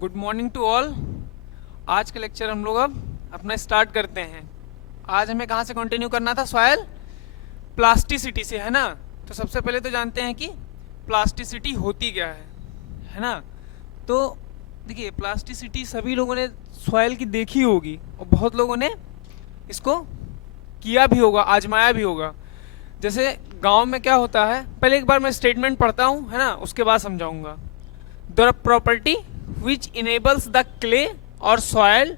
Good morning to all. आज का lecture हम लोग अब अपना स्टार्ट करते हैं। आज हमें कहाँ से कंटिन्यू करना था? सॉयल प्लास्टिसिटी से, है ना। तो सबसे पहले तो जानते हैं कि प्लास्टिसिटी होती क्या है ना। तो देखिए, प्लास्टिसिटी सभी लोगों ने सॉयल की देखी होगी और बहुत लोगों ने इसको किया भी होगा, आजमाया भी होगा। जैसे गांव में क्या होता है, पहले एक बार मैं स्टेटमेंट पढ़ता हूँ, है ना, उसके बाद समझाऊंगा। The property which enables the clay or soil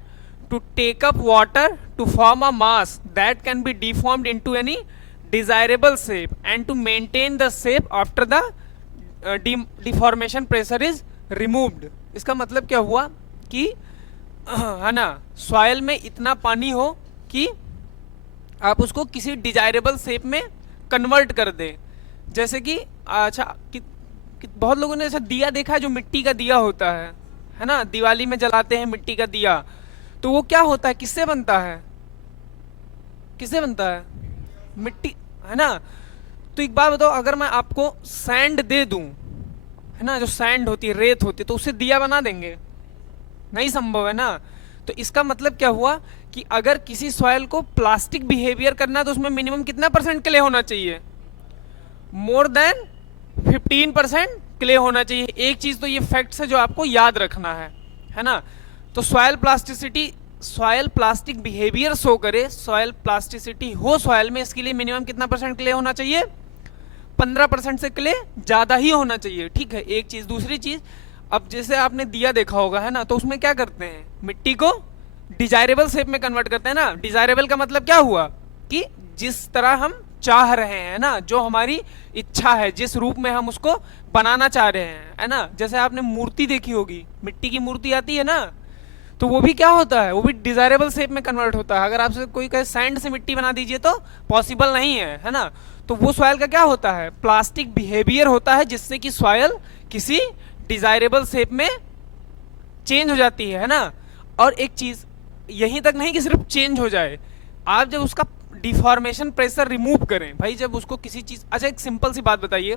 to take up water to form a mass that can be deformed into any desirable shape and to maintain the shape after the deformation pressure is removed। इसका मतलब क्या हुआ कि है ना, soil में इतना पानी हो कि आप उसको किसी डिजायरेबल शेप में कन्वर्ट कर दे। जैसे कि अच्छा कि बहुत लोगों ने ऐसा दिया देखा है, जो मिट्टी का दिया होता है ना, दिवाली में जलाते हैं मिट्टी का दिया। तो वो क्या होता है, किससे बनता है? किससे बनता है? मिट्टी, है ना। तो एक बात बताओ, अगर मैं आपको सैंड दे दूं, है ना, जो सैंड होती है, रेत होती है, तो उससे दिया बना देंगे? नहीं संभव, है ना। तो इसका मतलब क्या हुआ कि अगर किसी सॉइल को प्लास्टिक बिहेवियर करना है तो उसमें मिनिमम कितना परसेंट क्ले होना चाहिए? मोर देन 15% क्ले होना चाहिए। एक चीज तो ये फैक्ट है जो आपको याद रखना है ना। तो soil plasticity, soil plastic behaviour show करे, सॉयल प्लास्टिसिटी हो सॉयल में, इसके लिए मिनिमम कितना परसेंट क्ले होना चाहिए? 15% से क्ले ज्यादा ही होना चाहिए। ठीक है, एक चीज। दूसरी चीज, अब जैसे आपने दिया देखा होगा, है ना, तो उसमें क्या करते हैं, मिट्टी को डिजायरेबल शेप में कन्वर्ट करते हैं ना। डिजायरेबल का मतलब क्या हुआ कि जिस तरह हम चाह रहे हैं ना, जो हमारी इच्छा है, जिस रूप में हम उसको बनाना चाह रहे हैं, है ना। जैसे आपने मूर्ति देखी होगी, मिट्टी की मूर्ति आती है ना, तो वो भी क्या होता है, वो भी डिजायरेबल शेप में कन्वर्ट होता है। अगर आपसे कोई कहे सैंड से मिट्टी बना दीजिए तो पॉसिबल नहीं है ना। तो वो सॉयल का क्या होता है, प्लास्टिक बिहेवियर होता है, जिससे कि सॉयल किसी डिजायरेबल शेप में चेंज हो जाती है ना। और एक चीज, यहीं तक नहीं कि सिर्फ चेंज हो जाए, आप जब उसका डिफॉर्मेशन प्रेशर रिमूव करें, भाई जब उसको किसी चीज, अच्छा एक सिंपल सी बात बताइए,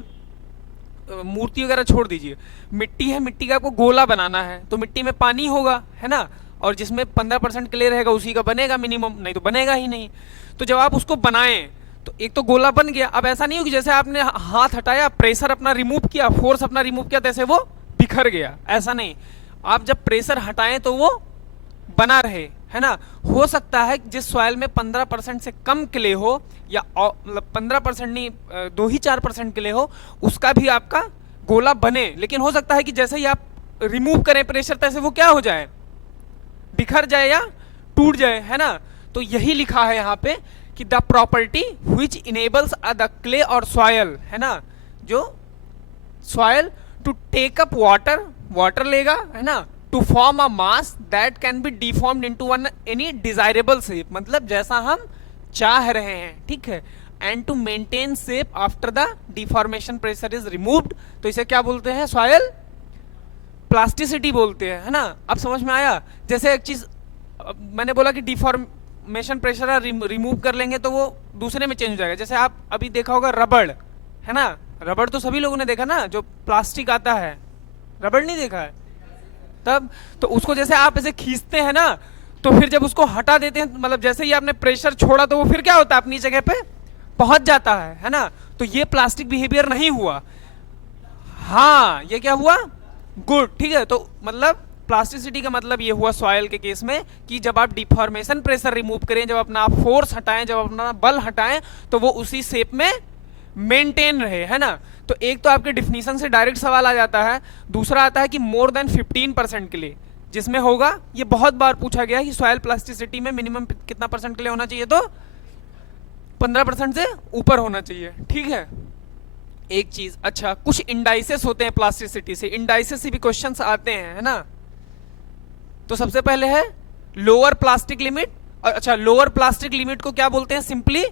मूर्ति वगैरह छोड़ दीजिए, मिट्टी है, मिट्टी का आपको गोला बनाना है तो मिट्टी में पानी होगा, है ना, और जिसमें 15% क्ले रहेगा उसी का बनेगा मिनिमम, नहीं तो बनेगा ही नहीं। तो जब आप उसको बनाएं तो एक तो गोला बन गया। अब ऐसा नहीं हो कि जैसे आपने हाथ हटाया, प्रेशर अपना रिमूव किया, फोर्स अपना रिमूव किया, तैसे वो बिखर गया, ऐसा नहीं। आप जब प्रेशर हटाएं तो वो बना रहे, है ना। हो सकता है जिस सॉइल में 15% से कम क्ले हो, या मतलब 15% नहीं, 2 ही 4% क्ले हो, उसका भी आपका गोला बने। लेकिन हो सकता है कि जैसे ही आप रिमूव करें प्रेशर, तैसे वो क्या हो जाए, बिखर जाए या टूट जाए, है ना। तो यही लिखा है यहाँ पे कि the property which enables the clay और सॉयल, है ना, जो soil to take up water, water लेगा, है ना, to form a mass that can be deformed into one any desirable shape, मतलब जैसा हम चाह रहे हैं, ठीक है, and to maintain shape after the deformation pressure is removed. तो इसे क्या बोलते हैं, सॉयल प्लास्टिसिटी बोलते हैं, है ना। अब समझ में आया? जैसे एक चीज मैंने बोला कि डिफॉर्मेशन प्रेशर रिमूव कर लेंगे तो वो दूसरे में चेंज हो जाएगा। जैसे आप अभी देखा होगा रबड़, है ना, रबड़ तो सभी लोगों ने देखा ना, जो प्लास्टिक आता है, रबड़ नहीं देखा है तब। तो उसको जैसे आप ऐसे खींचते हैं ना, तो फिर जब उसको हटा देते हैं, मतलब जैसे ही आपने प्रेशर छोड़ा तो वो फिर क्या होता है, अपनी जगह पे पहुंच जाता है ना। तो ये प्लास्टिक बिहेवियर नहीं हुआ। हाँ, ये क्या हुआ, गुड, ठीक है। तो मतलब प्लास्टिसिटी का मतलब ये हुआ सॉयल के केस में कि जब आप डिफॉर्मेशन प्रेशर रिमूव करें, जब अपना फोर्स हटाएं, जब अपना बल हटाएं, तो वो उसी शेप में मेंटेन रहे, है ना। तो एक तो आपके डिफिनीशन से डायरेक्ट सवाल आ जाता है। दूसरा आता है कि मोर देन 15% के लिए, जिसमें होगा, ये बहुत बार पूछा गया कि सॉयल प्लास्टिसिटी में मिनिमम कितना परसेंट के लिए होना चाहिए, तो 15% से ऊपर होना चाहिए, ठीक है। एक चीज, अच्छा कुछ इंडाइसेस होते हैं प्लास्टिसिटी से, इंडाइसेस से भी क्वेश्चंस आते हैं, है ना। तो सबसे पहले है लोअर प्लास्टिक लिमिट। अच्छा, लोअर प्लास्टिक लिमिट को क्या बोलते हैं, सिंपली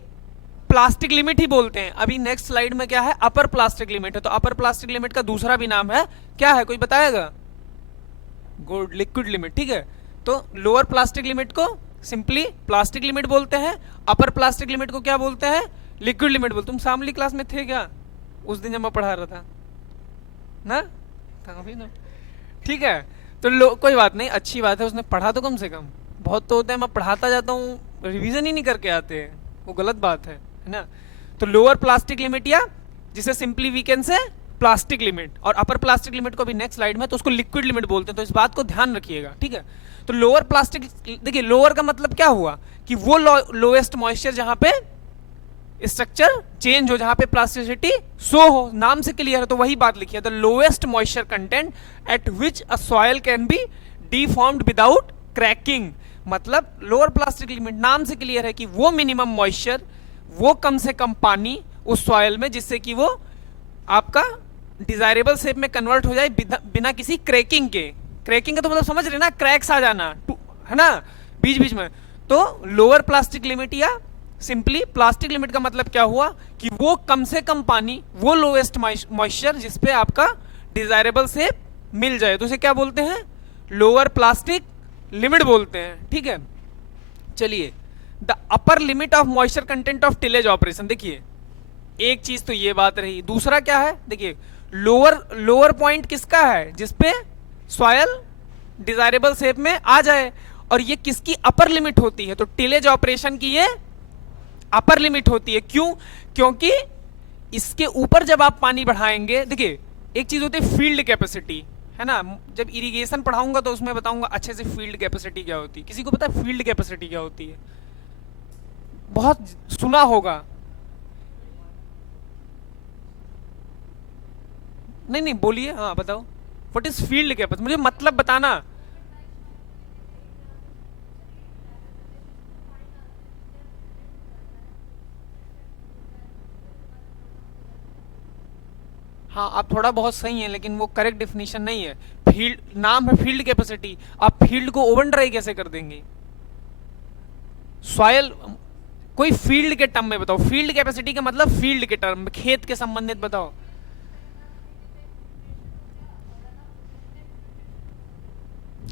प्लास्टिक लिमिट ही बोलते हैं। अभी नेक्स्ट स्लाइड में क्या है, अपर प्लास्टिक लिमिट है। तो अपर प्लास्टिक लिमिट का दूसरा भी नाम है, क्या है, कोई बताएगा? गुड, लिक्विड लिमिट, ठीक है। तो लोअर प्लास्टिक लिमिट को सिंपली प्लास्टिक लिमिट बोलते हैं, अपर प्लास्टिक लिमिट को क्या बोलते हैं, लिक्विड लिमिट बोलते। तुम शामली क्लास में थे क्या उस दिन जब मैं पढ़ा रहा था ना? था भी ना, ठीक है। तो कोई बात नहीं, अच्छी बात है, उसने पढ़ा तो कम से कम। बहुत तो होते हैं मैं पढ़ाता जाता हूँ, रिवीजन ही नहीं करके आते हैं, वो गलत बात है ना। तो लोअर प्लास्टिक लिमिट, या जिसे simply we can say plastic limit, और अपर प्लास्टिक लिमिट को भी नेक्स्ट स्लाइड में तो उसको लिक्विड लिमिट बोलते हैं, तो इस बात को ध्यान रखिएगा, ठीक है। तो लोअर प्लास्टिक, देखिए लोअर का मतलब क्या हुआ कि वो लोएस्ट मॉइस्चर जहां पे स्ट्रक्चर चेंज हो, जहां पे प्लास्टिसिटी शो हो, नाम से क्लियर है, तो वही बात लिखी है, the lowest moisture content at which a soil can be डीफॉर्म्ड without cracking. मतलब लोअर प्लास्टिक लिमिट नाम से क्लियर है कि वो मिनिमम मॉइस्चर, वो कम से कम पानी उस सॉइल में, जिससे कि वो आपका डिजायरेबल शेप में कन्वर्ट हो जाए बिना किसी क्रैकिंग के। क्रैकिंग का तो मतलब समझ रहे ना, क्रैक्स आ जाना, है ना, बीच बीच में। तो लोअर प्लास्टिक लिमिट या सिंपली प्लास्टिक लिमिट का मतलब क्या हुआ कि वो कम से कम पानी, वो लोएस्ट मॉइस्चर जिसपे आपका डिजायरेबल शेप मिल जाए, तो उसे क्या बोलते हैं, लोअर प्लास्टिक लिमिट बोलते हैं, ठीक है। चलिए, the upper limit of moisture content of tillage operation, देखिए एक चीज तो ये बात रही, दूसरा क्या है, देखिए लोअर पॉइंट किसका है, जिसपे सॉयल डिजायरेबल शेप में आ जाए, और ये किसकी अपर लिमिट होती है, तो टिलेज ऑपरेशन की ये अपर लिमिट होती है। क्यों? क्योंकि इसके ऊपर जब आप पानी बढ़ाएंगे, देखिए एक चीज होती है फील्ड कैपेसिटी, है ना, जब इरिगेशन पढ़ाऊंगा तो उसमें बताऊंगा अच्छे से फील्ड कैपेसिटी क्या होती है। किसी को पता है फील्ड कैपेसिटी क्या होती है? बहुत सुना होगा। नहीं नहीं बोलिए, हाँ बताओ, व्हाट इज फील्ड कैपेसिटी, मुझे मतलब बताना। हाँ आप थोड़ा बहुत सही है, लेकिन वो करेक्ट डेफिनेशन नहीं है। फील्ड नाम है फील्ड कैपेसिटी, आप फील्ड को ओवन ड्राई कैसे कर देंगे? सॉयल, कोई फील्ड के टर्म में बताओ, फील्ड कैपेसिटी का मतलब फील्ड के टर्म में, खेत के संबंधित बताओ।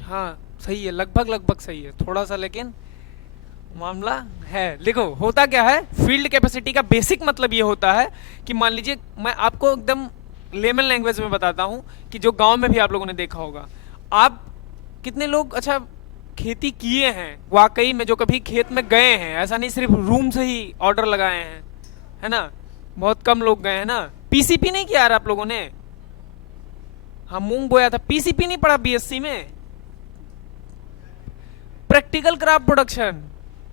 हाँ सही है, लगभग लगभग सही है, थोड़ा सा लेकिन मामला है। देखो होता क्या है, फील्ड कैपेसिटी का बेसिक मतलब ये होता है कि मान लीजिए, मैं आपको एकदम लेमन लैंग्वेज में बताता हूँ कि जो गांव में भी आप लोगों ने देखा होगा, आप कितने लोग अच्छा खेती किए हैं वाकई में, जो कभी खेत में गए हैं, ऐसा नहीं सिर्फ रूम से ही ऑर्डर लगाए हैं, है ना, बहुत कम लोग गए हैं ना। पीसीपी नहीं किया यार आप लोगों ने? हाँ मूंग बोया था, पीसीपी नहीं पढ़ा बीएससी में? प्रैक्टिकल क्रॉप प्रोडक्शन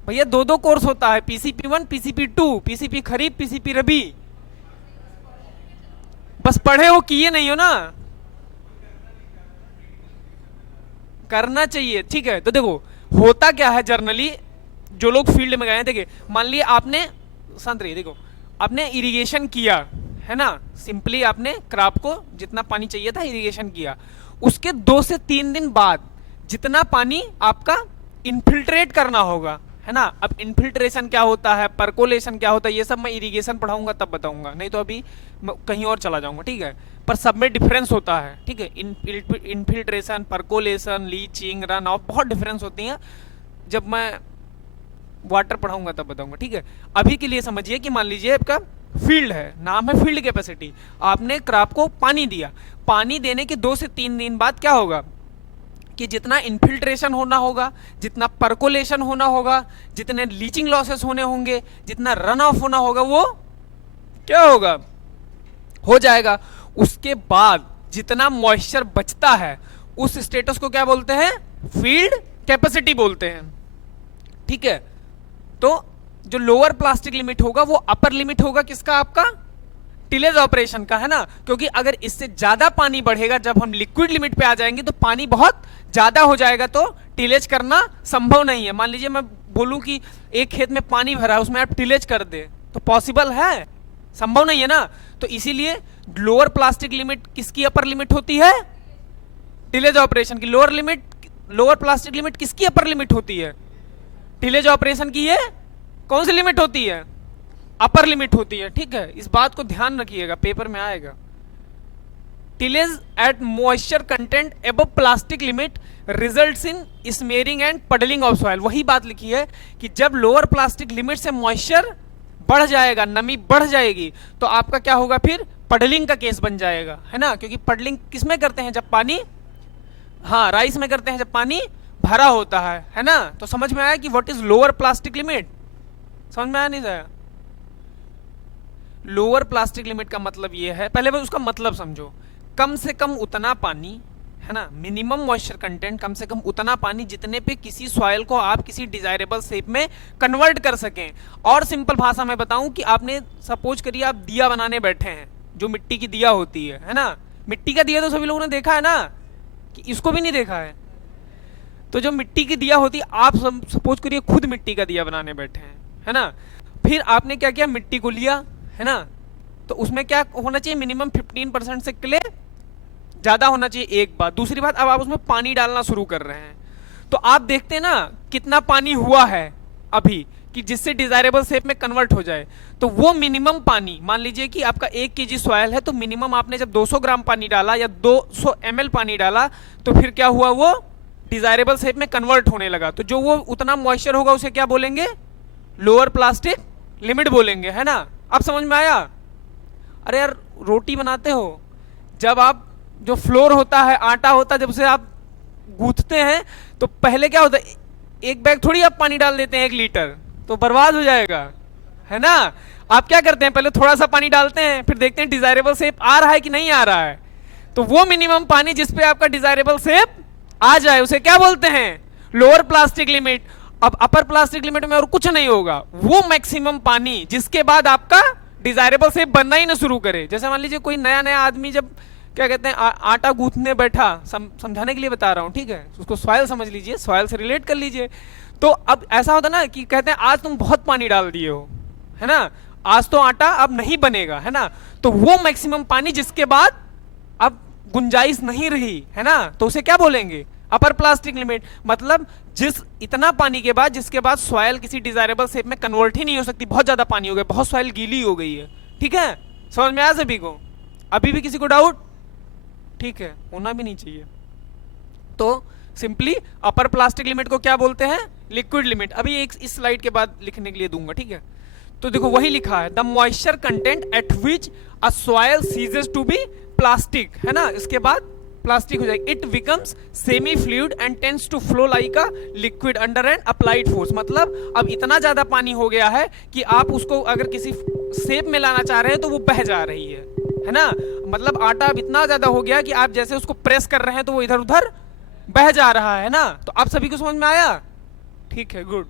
भैया, दो दो कोर्स होता है, पीसीपी 1, पीसीपी 2, पीसीपी खरीफ, पीसीपी रबी। बस पढ़े हो, किए नहीं हो ना, करना चाहिए, ठीक है। तो देखो होता क्या है जनरली, जो लोग फील्ड में गए हैं, देखिए मान लिया आपने, शांत रहिए, देखो आपने इरिगेशन किया, है ना, सिंपली आपने क्रॉप को जितना पानी चाहिए था इरिगेशन किया, उसके 2 से 3 दिन बाद जितना पानी आपका इनफिल्ट्रेट करना होगा, है ना। अब इनफिल्ट्रेशन क्या होता है, परकोलेशन क्या होता है, ये सब मैं इरिगेशन पढ़ाऊंगा तब बताऊंगा, नहीं तो अभी मैं कहीं और चला जाऊंगा, ठीक है। पर सब में डिफरेंस होता है, ठीक है, infiltration, percolation, leaching, run of, बहुत डिफरेंस होती हैं, जब मैं वाटर पढ़ाऊंगा तब बताऊंगा, ठीक है। अभी के लिए समझिए कि मान लीजिए आपका फील्ड है, नाम है फील्ड कैपेसिटी, आपने क्रॉप को पानी दिया, पानी देने के 2 से 3 दिन बाद क्या होगा कि जितना इनफिल्ट्रेशन होना होगा, जितना परकोलेशन होना होगा, जितने लीचिंग लॉसेस होने होंगे, जितना रन ऑफ होना होगा, वो क्या होगा, हो जाएगा। उसके बाद जितना मॉइस्चर बचता है उस स्टेटस को क्या बोलते हैं, फील्ड कैपेसिटी बोलते हैं, ठीक है। तो जो लोअर प्लास्टिक लिमिट होगा वो अपर लिमिट होगा किसका, आपका टिलेज ऑपरेशन का, है ना, क्योंकि अगर इससे ज्यादा पानी बढ़ेगा, जब हम लिक्विड लिमिट पे आ जाएंगे तो पानी बहुत ज्यादा हो जाएगा, तो टिलेज करना संभव नहीं है। मान लीजिए मैं बोलूं कि एक खेत में पानी भरा है, उसमें आप टिलेज कर दे, तो पॉसिबल है, संभव नहीं है ना। तो इसीलिए लोअर प्लास्टिक लिमिट किसकी अपर लिमिट होती है, टिलेज ऑपरेशन की। लोअर प्लास्टिक लिमिट किसकी अपर लिमिट होती है, टिलेज ऑपरेशन की। ये कौन सी लिमिट होती है, अपर लिमिट होती है, ठीक है। इस बात को ध्यान रखिएगा, पेपर में आएगा। Tillage at moisture content above plastic limit results in smearing and puddling of soil. वही बात लिखी है कि जब लोअर प्लास्टिक लिमिट से मॉइस्चर बढ़ जाएगा, नमी बढ़ जाएगी, तो आपका क्या होगा, फिर पडलिंग का केस बन जाएगा, है ना, क्योंकि पडलिंग किसमें करते हैं, जब पानी हाँ, राइस में करते हैं जब पानी भरा होता है ना। तो समझ में आया कि what is lower plastic limit? समझ में आया नहीं आया? लोअर प्लास्टिक लिमिट का मतलब ये है, पहले वो उसका मतलब समझो। कम से कम उतना पानी, है ना, मिनिमम मॉइस्चर कंटेंट, कम से कम उतना पानी जितने पे किसी सॉइल को आप किसी डिजायरेबल शेप में कन्वर्ट कर सकें। और सिंपल भाषा में बताऊं कि आपने सपोज करिए आप दिया बनाने बैठे हैं, जो मिट्टी की दिया होती है ना। मिट्टी का दिया तो सभी लोगों ने देखा है ना, कि इसको भी नहीं देखा है? तो जो मिट्टी की दिया होती है, आप सपोज करिए खुद मिट्टी का दिया बनाने बैठे हैं, है ना। फिर आपने क्या किया, मिट्टी को लिया, है ना। तो उसमें क्या होना चाहिए, मिनिमम 15% से क्ले ज्यादा होना चाहिए, एक बात। दूसरी बात, अब आप उसमें पानी डालना शुरू कर रहे हैं, तो आप देखते हैं ना कितना पानी हुआ है अभी, कि जिससे डिजायरेबल शेप में कन्वर्ट हो जाए। तो वो मिनिमम पानी, मान लीजिए कि आपका 1 kg सॉयल है, तो मिनिमम आपने जब 200 ग्राम पानी डाला या 200 ml पानी डाला, तो फिर क्या हुआ, वो डिजायरेबल शेप में कन्वर्ट होने लगा। तो जो वो उतना मॉइस्चर होगा उसे क्या बोलेंगे, लोअर प्लास्टिक लिमिट बोलेंगे, है ना। अब समझ में आया? अरे यार, रोटी बनाते हो, जब आप जो फ्लोर होता है, आटा होता है, जब उसे आप गूंथते हैं, तो पहले क्या होता है, एक बैग थोड़ी आप पानी डाल देते हैं 1 लीटर, तो बर्बाद हो जाएगा, है ना। आप क्या करते हैं, पहले थोड़ा सा पानी डालते हैं, फिर देखते हैं डिजायरेबल शेप आ रहा है कि नहीं आ रहा है। तो वो मिनिमम पानी जिसपे आपका डिजायरेबल शेप आ जाए उसे क्या बोलते हैं, लोअर प्लास्टिक लिमिट। अब अपर प्लास्टिक लिमिट में और कुछ नहीं होगा, वो मैक्सिमम पानी जिसके बाद आपका डिजायरेबल शेप बनना ही ना शुरू करे। जैसे मान लीजिए कोई नया नया आदमी जब क्या कहते हैं आटा गूंथने बैठा, समझाने के लिए बता रहा हूँ, ठीक है, उसको सॉइल समझ लीजिए, सॉइल से रिलेट कर लीजिए। तो अब ऐसा होता ना कि कहते हैं आज तुम बहुत पानी डाल दिए हो, है ना, आज तो आटा अब नहीं बनेगा, है ना। तो वो मैक्सिमम पानी जिसके बाद अब गुंजाइश नहीं रही, है ना, तो उसे क्या बोलेंगे, अपर प्लास्टिक लिमिट। मतलब जिस इतना पानी के बाद जिसके बाद सॉइल किसी डिजायरेबल शेप में कन्वर्ट ही नहीं हो सकती, बहुत ज्यादा पानी हो गया, बहुत सॉइल गीली हो गई है, ठीक है। समझ में आया सभी को? अभी भी किसी को डाउट? ठीक है, होना भी नहीं चाहिए। तो सिंपली अपर प्लास्टिक लिमिट को क्या बोलते हैं, लिक्विड लिमिट। अभी एक इस स्लाइड के बाद लिखने के लिए दूंगा, ठीक है। तो देखो वही लिखा है, the moisture content at which a soil ceases to be plastic, है ना, इसके बाद प्लास्टिक हो जाएगी। It becomes semi fluid and tends to flow like a liquid under an applied force. मतलब अब इतना ज्यादा पानी हो गया है कि आप उसको अगर किसी शेप में लाना चाह रहे हैं तो वो बह जा रही है ना। मतलब आटा अब इतना ज्यादा हो गया कि आप जैसे उसको प्रेस कर रहे हैं तो वो इधर उधर बह जा रहा है ना। तो आप सभी को समझ में आया? ठीक है, गुड।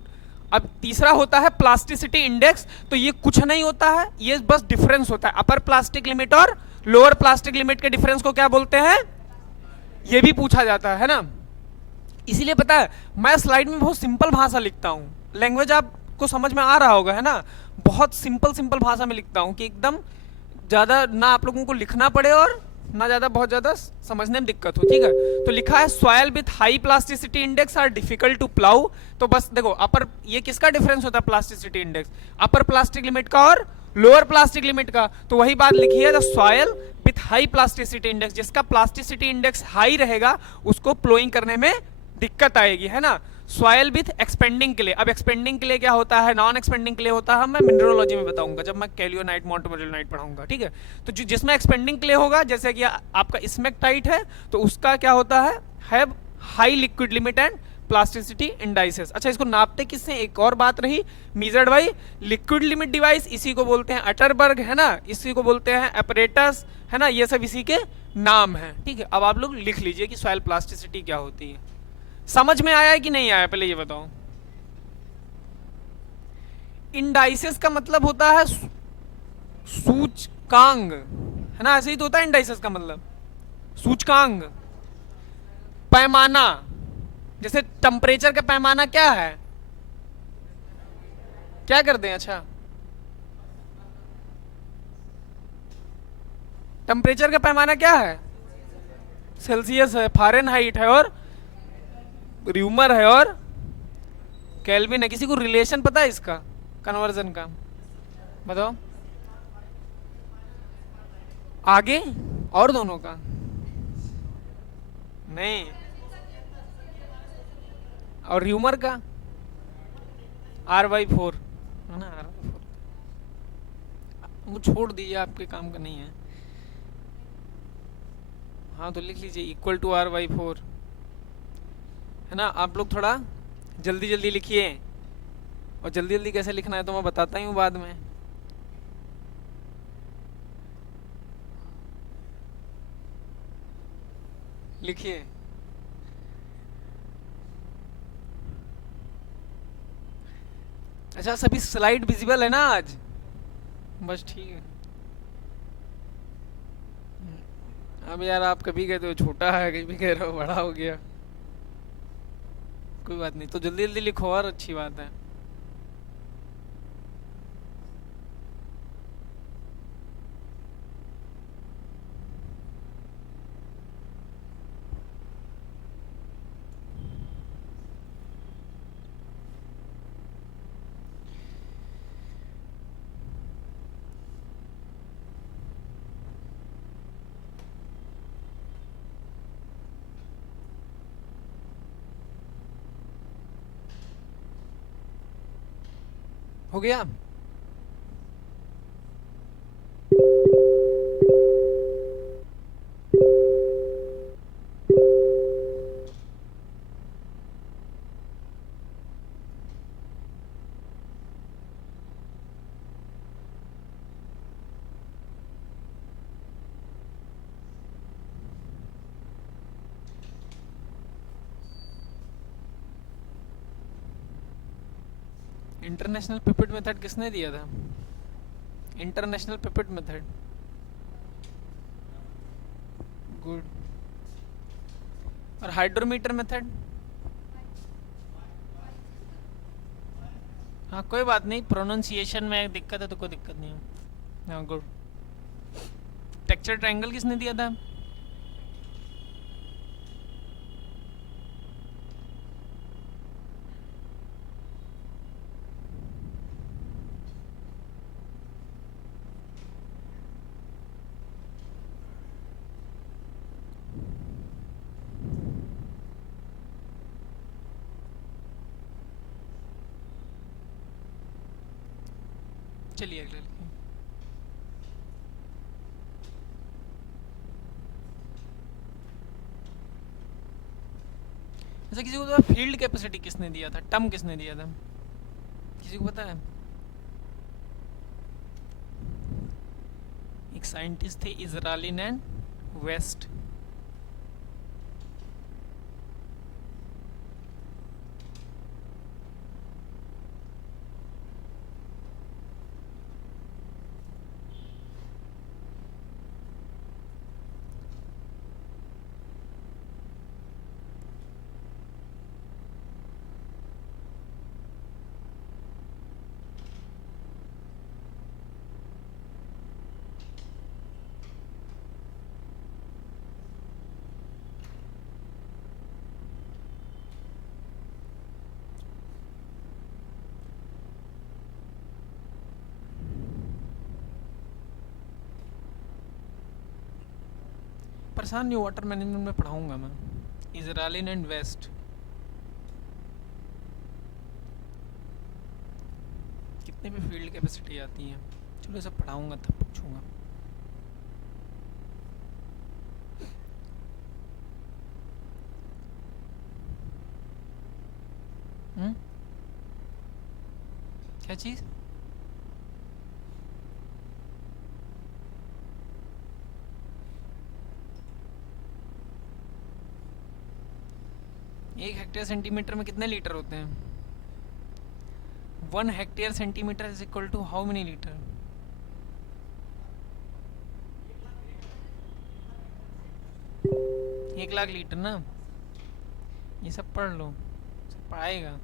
अब तीसरा होता है प्लास्टिसिटी इंडेक्स। तो ये कुछ नहीं होता है, ये बस डिफरेंस होता है अपर प्लास्टिक लिमिट और लोअर प्लास्टिक लिमिट के डिफरेंस को क्या बोलते हैं, ये भी पूछा जाता है ना। इसीलिए पता है मैं स्लाइड में बहुत सिंपल भाषा लिखता हूँ, लैंग्वेज आपको समझ में आ रहा होगा, है ना। बहुत सिंपल सिंपल भाषा में लिखता हूँ कि एकदम ज्यादा ना आप लोगों को लिखना पड़े और ना ज्यादा बहुत ज्यादा समझने में दिक्कत हो, ठीक है। तो लिखा है soil with high plasticity index are difficult to plough. तो बस देखो अपर, ये किसका डिफरेंस होता है plasticity index, upper plastic limit का और लोअर प्लास्टिक लिमिट का। तो वही बात लिखी है, the soil with high plasticity index, जिसका प्लास्टिसिटी इंडेक्स हाई रहेगा उसको प्लोइंग करने में दिक्कत आएगी, है ना। सॉयल विथ एक्सपेंडिंग के लिए, अब एक्सपेंडिंग के लिए क्या होता है, नॉन एक्सपेंडिंग के लिए होता है, मैं मिनरलोजी में बताऊंगा जब मैं कैलियोनाइट मोंटमोरियलाइट पढ़ाऊंगा, ठीक है। तो जो जिसमें एक्सपेंडिंग के लिए होगा, जैसे कि आपका स्मेक्टाइट है, तो उसका क्या होता है, have high liquid limit and plasticity indices. अच्छा, इसको नापते किससे, एक और बात रही, measured by liquid limit device, इसी को बोलते हैं अटरबर्ग, है ना, इसी को बोलते हैं अपरेटस, है ना, ये सब इसी के नाम है, ठीक है। अब आप लोग लिख लीजिए कि सॉइल प्लास्टिसिटी क्या होती है। समझ में आया है कि नहीं आया, पहले ये बताओ। इंडाइसेस का मतलब होता है सूचकांक, है ना, ऐसे ही तो होता है इंडाइसेस का मतलब, सूचकांक, पैमाना। जैसे टेम्परेचर का पैमाना क्या है, क्या करते हैं, अच्छा, टेम्परेचर का पैमाना क्या है, सेल्सियस है, फारेनहाइट है और र्यूमर है और केल्विन है। किसी को रिलेशन पता है इसका, कन्वर्जन का, बताओ। आगे और दोनों का नहीं, और र्यूमर का R/4, है ना, R/4। वो छोड़ दीजिए, आपके काम का नहीं है। हाँ तो लिख लीजिए इक्वल टू R/4, है ना। आप लोग थोड़ा जल्दी जल्दी लिखिए, और जल्दी जल्दी कैसे लिखना है तो मैं बताता ही हूँ बाद में। लिखिए। अच्छा, सभी स्लाइड विजिबल है ना आज? बस ठीक है। अब यार आप कभी कहते हो छोटा है, कभी कह रहे हो बड़ा हो गया। कोई बात नहीं, तो जल्दी जल्दी लिखो और अच्छी बात है। हो गया। इंटरनेशनल पिपेट मेथड किसने दिया था? International pipette method. गुड। और हाइड्रोमीटर मेथड? हाँ कोई बात नहीं, प्रोनाउंसिएशन में दिक्कत है तो कोई दिक्कत नहीं है। हाँ गुड। टेक्सचर ट्रायंगल किसने दिया था? चलिए अगले लिखिए। अच्छा, किसी को तो फील्ड कैपेसिटी किसने दिया था, टर्म किसने दिया था, किसी को पता है? एक साइंटिस्ट थे इजरालिन एंड वेस्ट। परेशान नहीं, वाटर मैनेजमेंट में पढ़ाऊंगा मैं। इजराइलिन एंड वेस्ट कितने भी फील्ड कैपेसिटी आती है, चलो सब पढ़ाऊंगा तब पूछूंगा। क्या चीज़? एक हेक्टेयर सेंटीमीटर में कितने लीटर होते हैं? 1 hectare centimetre is equal to how many litre? एक लाख लीटर ना। ये सब पढ़ लो, सब पढ़ाएगा।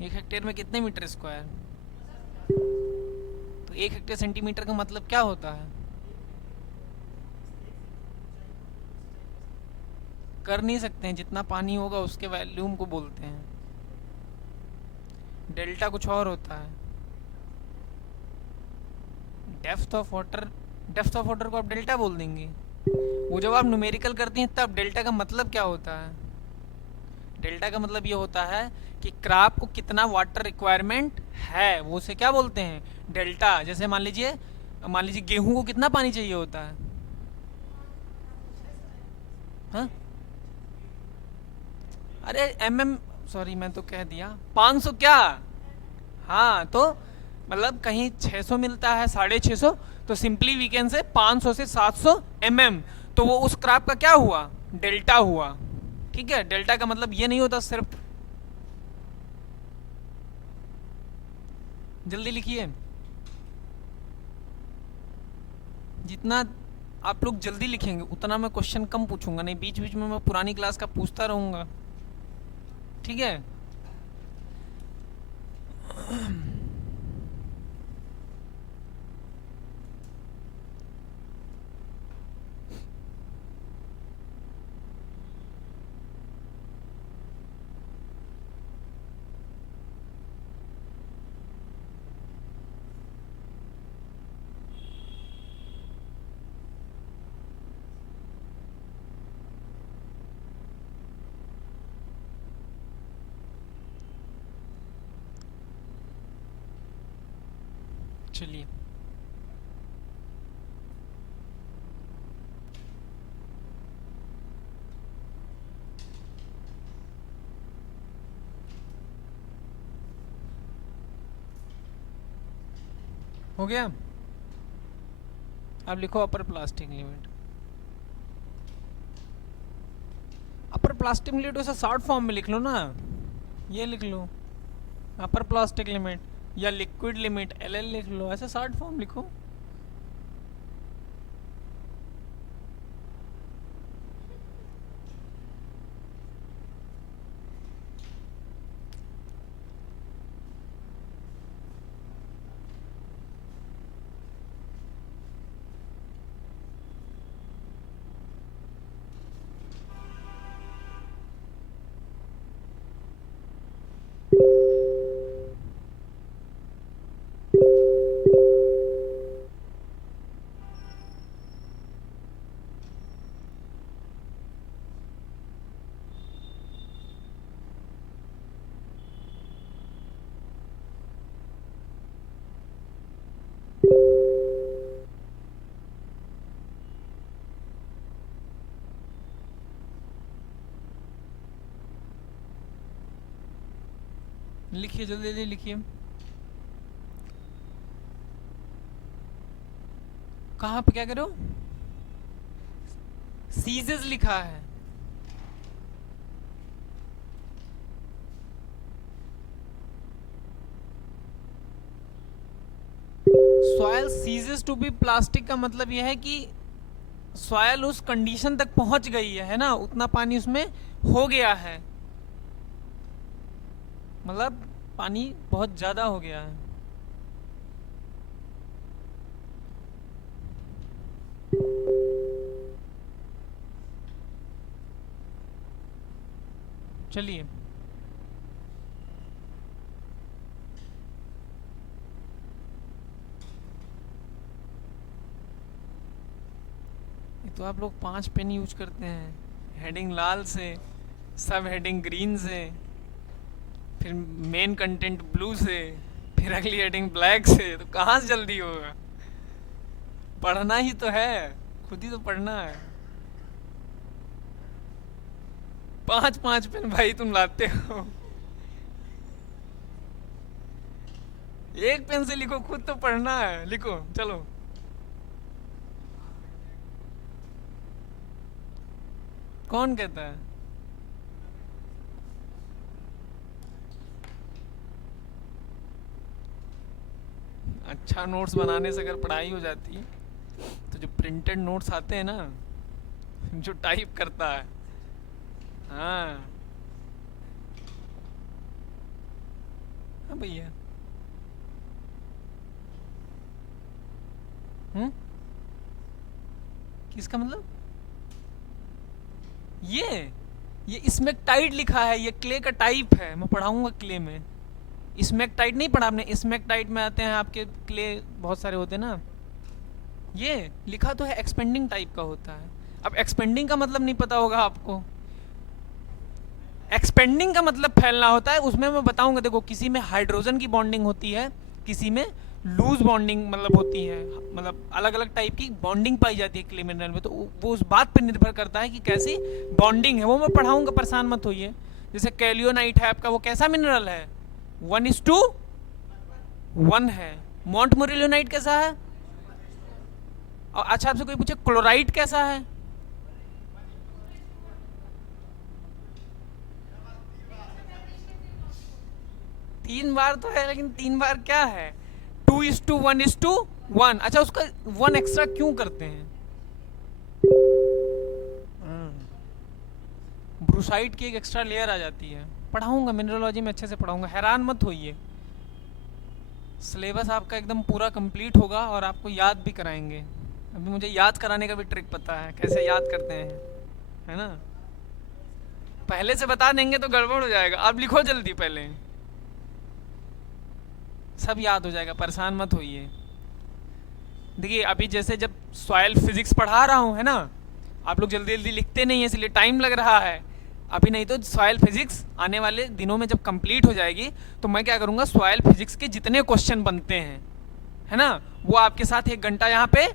एक हेक्टेयर में कितने मीटर स्क्वायर? तो एक हेक्टेयर सेंटीमीटर का मतलब क्या होता है? कर नहीं सकते हैं, जितना पानी होगा उसके वॉल्यूम को बोलते हैं। डेल्टा कुछ और होता है। Depth of water, depth of water को आप डेल्टा बोल देंगे। वो जब आप न्यूमेरिकल करती हैं तब डेल्टा का मतलब क्या होता है? डेल्टा का मतलब ये होता है कि क्रॉप को कितना वाटर रिक्वायरमेंट है, वो उसे क्या बोलते हैं? डेल्टा। जैसे मान लीजिए गेहूं को कितना पानी चाहिए होता है? हाँ अरे mm, सॉरी मैं तो कह दिया 500 क्या। हाँ तो मतलब कहीं 600 मिलता है 650, तो सिंपली वी कैन से 500 से 700 mm, तो वो उस क्राफ्ट का क्या हुआ, डेल्टा हुआ। ठीक है, डेल्टा का मतलब ये नहीं होता सिर्फ, जल्दी लिखिए, जितना आप लोग जल्दी लिखेंगे उतना मैं क्वेश्चन कम पूछूंगा, नहीं बीच बीच में मैं पुरानी क्लास का पूछता रहूंगा। ठीक है, चलिए हो गया। अब लिखो अपर प्लास्टिक लिमिट। अपर प्लास्टिक लिमिट वैसे शॉर्ट फॉर्म में लिख लो ना, ये लिख लो अपर प्लास्टिक लिमिट, या लिक्विड लिमिट LL लिख लो, ऐसे शॉर्ट फॉर्म लिखो। लिखिए जल्दी जल्दी लिखिए। कहाँ पे क्या करो, सीजेस लिखा है। Soil ceases to be plastic का मतलब यह है कि सॉयल उस कंडीशन तक पहुंच गई है ना, उतना पानी उसमें हो गया है, मतलब पानी बहुत ज्यादा हो गया है। चलिए तो आप लोग 5 पेन यूज करते हैं, हेडिंग लाल से, सब हेडिंग ग्रीन से, फिर मेन कंटेंट ब्लू से, फिर अगली हेडिंग ब्लैक से, तो कहाँ से जल्दी होगा। पढ़ना ही तो है, खुद ही तो पढ़ना है। 5 5 पेन भाई तुम लाते हो, एक पेन से लिखो, खुद तो पढ़ना है, लिखो चलो। कौन कहता है, अच्छा नोट्स बनाने से अगर पढ़ाई हो जाती है तो जो प्रिंटेड नोट्स आते हैं ना, जो टाइप करता है, हाँ हाँ भैया, किसका मतलब, ये इसमें टाइट लिखा है, ये क्ले का टाइप है, मैं पढ़ाऊंगा क्ले में। स्मेकटाइट नहीं पढ़ा आपने, स्मेकटाइट में आते हैं आपके क्ले बहुत सारे होते हैं ना, ये लिखा तो है एक्सपेंडिंग टाइप का होता है। अब एक्सपेंडिंग का मतलब नहीं पता होगा आपको, एक्सपेंडिंग का मतलब फैलना होता है, उसमें मैं बताऊंगा। देखो किसी में हाइड्रोजन की बॉन्डिंग होती है, किसी में लूज बॉन्डिंग मतलब होती है, मतलब अलग अलग टाइप की बॉन्डिंग पाई जाती है क्ले मिनरल में, तो वो उस बात पर निर्भर करता है कि कैसी बॉन्डिंग है, वो मैं पढ़ाऊंगा, परेशान मत होइए। जैसे कैलियोनाइट है आपका, वो कैसा मिनरल है? 1:1 है। मोंटमोरिलोनाइट कैसा है? और अच्छा आपसे कोई पूछे क्लोराइट कैसा है? तीन बार तो है, लेकिन तीन बार क्या है? 2:1:1। अच्छा उसका 1 एक्स्ट्रा क्यों करते हैं? ब्रूसाइट की एक एक्स्ट्रा लेयर आ जाती है। पढ़ाऊंगा मिनरलोजी में, अच्छे से पढ़ाऊंगा, हैरान मत होइए। सिलेबस आपका एकदम पूरा कंप्लीट होगा और आपको याद भी कराएंगे। अभी मुझे याद कराने का भी ट्रिक पता है, कैसे याद करते हैं, है ना? पहले से बता देंगे तो गड़बड़ हो जाएगा। आप लिखो जल्दी, पहले सब याद हो जाएगा, परेशान मत होइए। देखिए अभी जैसे जब सॉइल फिजिक्स पढ़ा रहा हूँ, है ना, आप लोग जल्दी जल्दी लिखते नहीं है, इसलिए टाइम लग रहा है अभी। नहीं तो सॉइल फिजिक्स आने वाले दिनों में जब कंप्लीट हो जाएगी तो मैं क्या करूँगा, सॉइल फिजिक्स के जितने क्वेश्चन बनते हैं, है ना, वो आपके साथ 1 घंटा यहाँ पे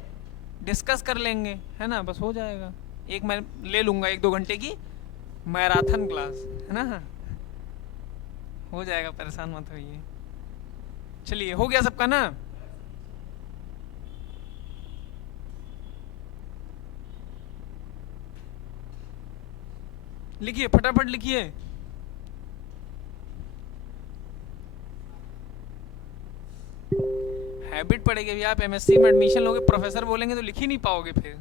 डिस्कस कर लेंगे, है ना, बस हो जाएगा। एक मैं ले लूँगा 1-2 घंटे की मैराथन क्लास, है ना, हो जाएगा, परेशान मत होइए। चलिए, हो गया सबका ना? लिखिए, फटाफट लिखिए। हैबिट पड़ेगी। अभी आप एमएससी में एडमिशन लोगे, प्रोफेसर बोलेंगे तो लिख ही नहीं पाओगे। फिर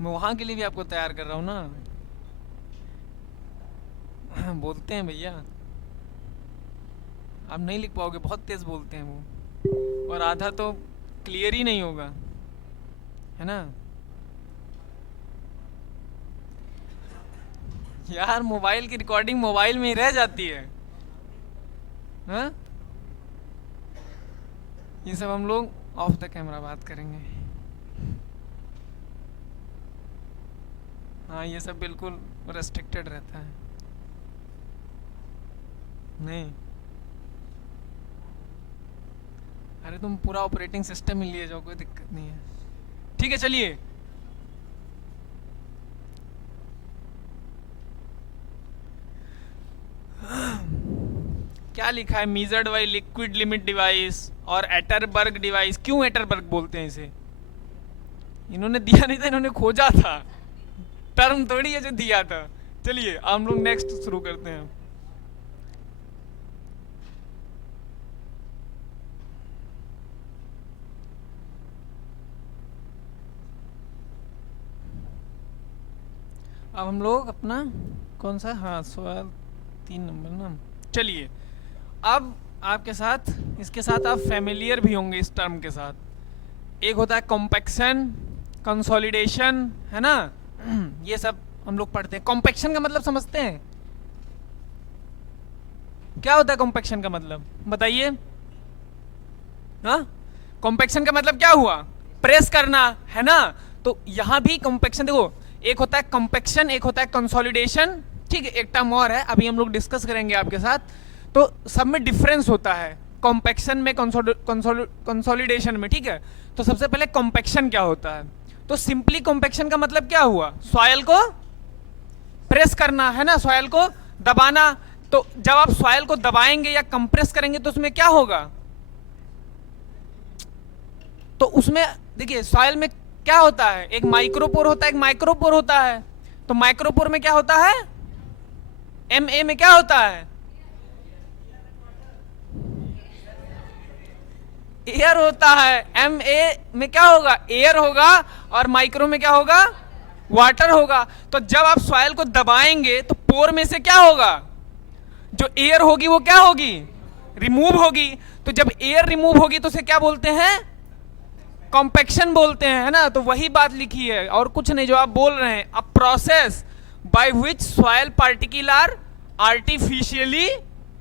मैं वहां के लिए भी आपको तैयार कर रहा हूँ ना। बोलते हैं भैया, आप नहीं लिख पाओगे, बहुत तेज बोलते हैं वो, और आधा तो क्लियर ही नहीं होगा, है ना। यार मोबाइल की रिकॉर्डिंग मोबाइल में ही रह जाती है, हाँ? ये सब हम लोग ऑफ द कैमरा बात करेंगे। हाँ, ये सब बिल्कुल रेस्ट्रिक्टेड रहता है। नहीं, अरे तुम पूरा ऑपरेटिंग सिस्टम ही लिए जाओ, कोई दिक्कत नहीं है। ठीक है, चलिए। क्या लिखा है? Measured by liquid limit device और एटरबर्ग डिवाइस। क्यों एटरबर्ग बोलते हैं इसे? इन्होंने दिया नहीं था, इन्होंने खोजा था, टर्म थोड़ी है जो दिया था। चलिए हम लोग नेक्स्ट शुरू करते हैं। अब हम लोग अपना कौन सा, हाँ, सवाल 3 नंबर ना। चलिए, अब आपके साथ, इसके साथ आप फैमिलियर भी होंगे इस टर्म के साथ। एक होता है कॉम्पैक्शन, कंसोलिडेशन, है ना, ये सब हम लोग पढ़ते हैं। कॉम्पैक्शन का मतलब समझते हैं? क्या होता है कॉम्पैक्शन का मतलब, बताइए। हाँ, कॉम्पैक्शन का मतलब क्या हुआ? प्रेस करना, है ना। तो यहाँ भी कॉम्पैक्शन देखो, एक होता है कॉम्पैक्शन, एक होता है कंसोलिडेशन। ठीक है, एक टर्म और है, अभी हम लोग डिस्कस करेंगे आपके साथ। तो सब में डिफरेंस होता है, कॉम्पैक्शन में, कंसोलिडेशन में। ठीक है, तो सबसे पहले कॉम्पैक्शन क्या होता है? तो सिंपली कॉम्पैक्शन का मतलब क्या हुआ? सॉइल को प्रेस करना, है ना, सॉइल को दबाना। तो जब आप सॉइल को दबाएंगे या कंप्रेस करेंगे तो उसमें क्या होगा? तो उसमें देखिए, सॉइल में क्या होता है? एक माइक्रोपोर होता है, एक माइक्रोपोर होता है। तो माइक्रोपोर में क्या होता है? MA में क्या होता है? एयर होता है। MA में क्या होगा? एयर होगा। और माइक्रो में क्या होगा? वाटर होगा। तो जब आप सॉइल को दबाएंगे तो पोर में से क्या होगा? जो एयर होगी वो क्या होगी? रिमूव होगी। तो जब एयर रिमूव होगी तो उसे क्या बोलते हैं? कॉम्पैक्शन बोलते हैं, है ना। तो वही बात लिखी है और कुछ नहीं जो आप बोल रहे हैं। A process by which soil particle are artificially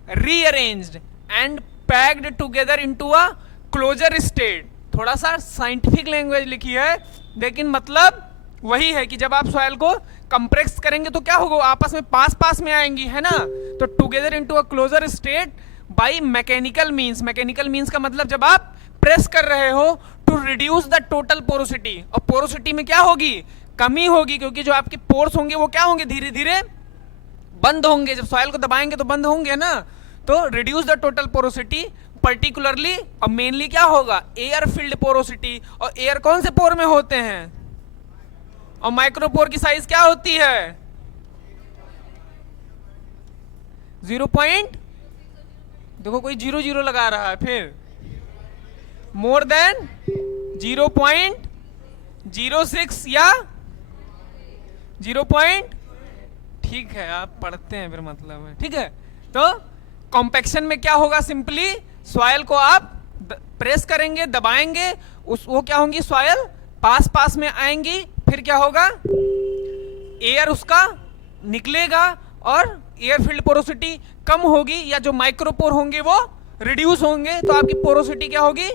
rearranged and packed together into a closer state. थोड़ा सा साइंटिफिक लैंग्वेज लिखी है, लेकिन मतलब वही है कि जब आप सॉइल को कंप्रेस करेंगे तो क्या होगा? आपस में पास पास में आएंगी, है ना। तो together into a closer state by mechanical means. Mechanical means का मतलब जब आप प्रेस कर रहे हो to reduce the total porosity. और पोरोसिटी में क्या होगी? कमी होगी, क्योंकि जो आपके पोर्स होंगे वो क्या होंगे? धीरे धीरे बंद होंगे, जब सॉइल को दबाएंगे तो बंद होंगे ना, तो reduce the total porosity particularly, और मेनली क्या होगा, एयर फिल्ड पोरोसिटी। और एयर कौन से पोर में होते हैं, और माइक्रोपोर की साइज क्या होती है, 0. देखो कोई 0 लगा रहा है, फिर मोर देन 0.06 या 0. ठीक है, आप पढ़ते हैं फिर, मतलब है, ठीक है। तो कॉम्पैक्शन में क्या होगा, सिंपली सॉइल को आप प्रेस करेंगे, दबाएंगे, वो क्या होंगी, सॉइल पास में आएंगी, फिर क्या होगा, एयर उसका निकलेगा और एयर फील्ड पोरोसिटी कम होगी, या जो माइक्रोपोर होंगे वो रिड्यूस होंगे, तो आपकी पोरोसिटी क्या होगी,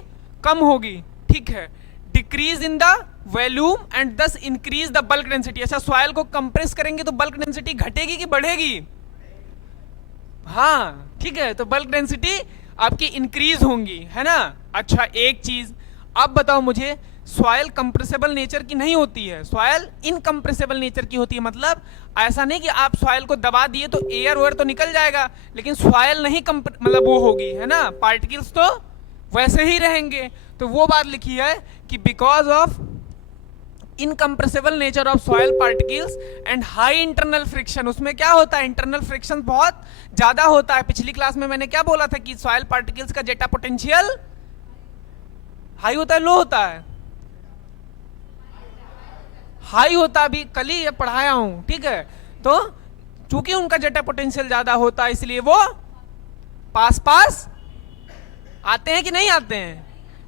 कम होगी, ठीक है। Decrease in the volume and दस इंक्रीज द बल्क डेंसिटी। अच्छा, सॉइल को कंप्रेस करेंगे तो बल्क डेंसिटी घटेगी कि बढ़ेगी, हाँ ठीक है, तो बल्क डेंसिटी आपकी इंक्रीज होंगी, है ना। अच्छा, एक चीज अब बताओ मुझे, सॉइल कंप्रेसेबल नेचर की नहीं होती है, सॉइल इनकंप्रेसेबल नेचर की होती है। मतलब ऐसा नहीं कि आप सॉइल को दबा दिए तो एयर वेयर तो निकल जाएगा, लेकिन सॉइल नहीं मतलब वो होगी, है ना, पार्टिकल्स तो वैसे ही रहेंगे। तो वो बात लिखी है कि because of incompressible nature of soil particles and high internal friction, उसमें क्या होता है, इंटरनल फ्रिक्शन बहुत ज्यादा होता है। पिछली क्लास में मैंने क्या बोला था कि सॉइल पार्टिकल्स का जेटा पोटेंशियल हाई होता है, लो होता है, हाई होता है, अभी कल ही पढ़ाया हूं, ठीक है। तो चूंकि उनका जेटा पोटेंशियल ज्यादा होता है, इसलिए वो पास आते हैं कि नहीं आते हैं,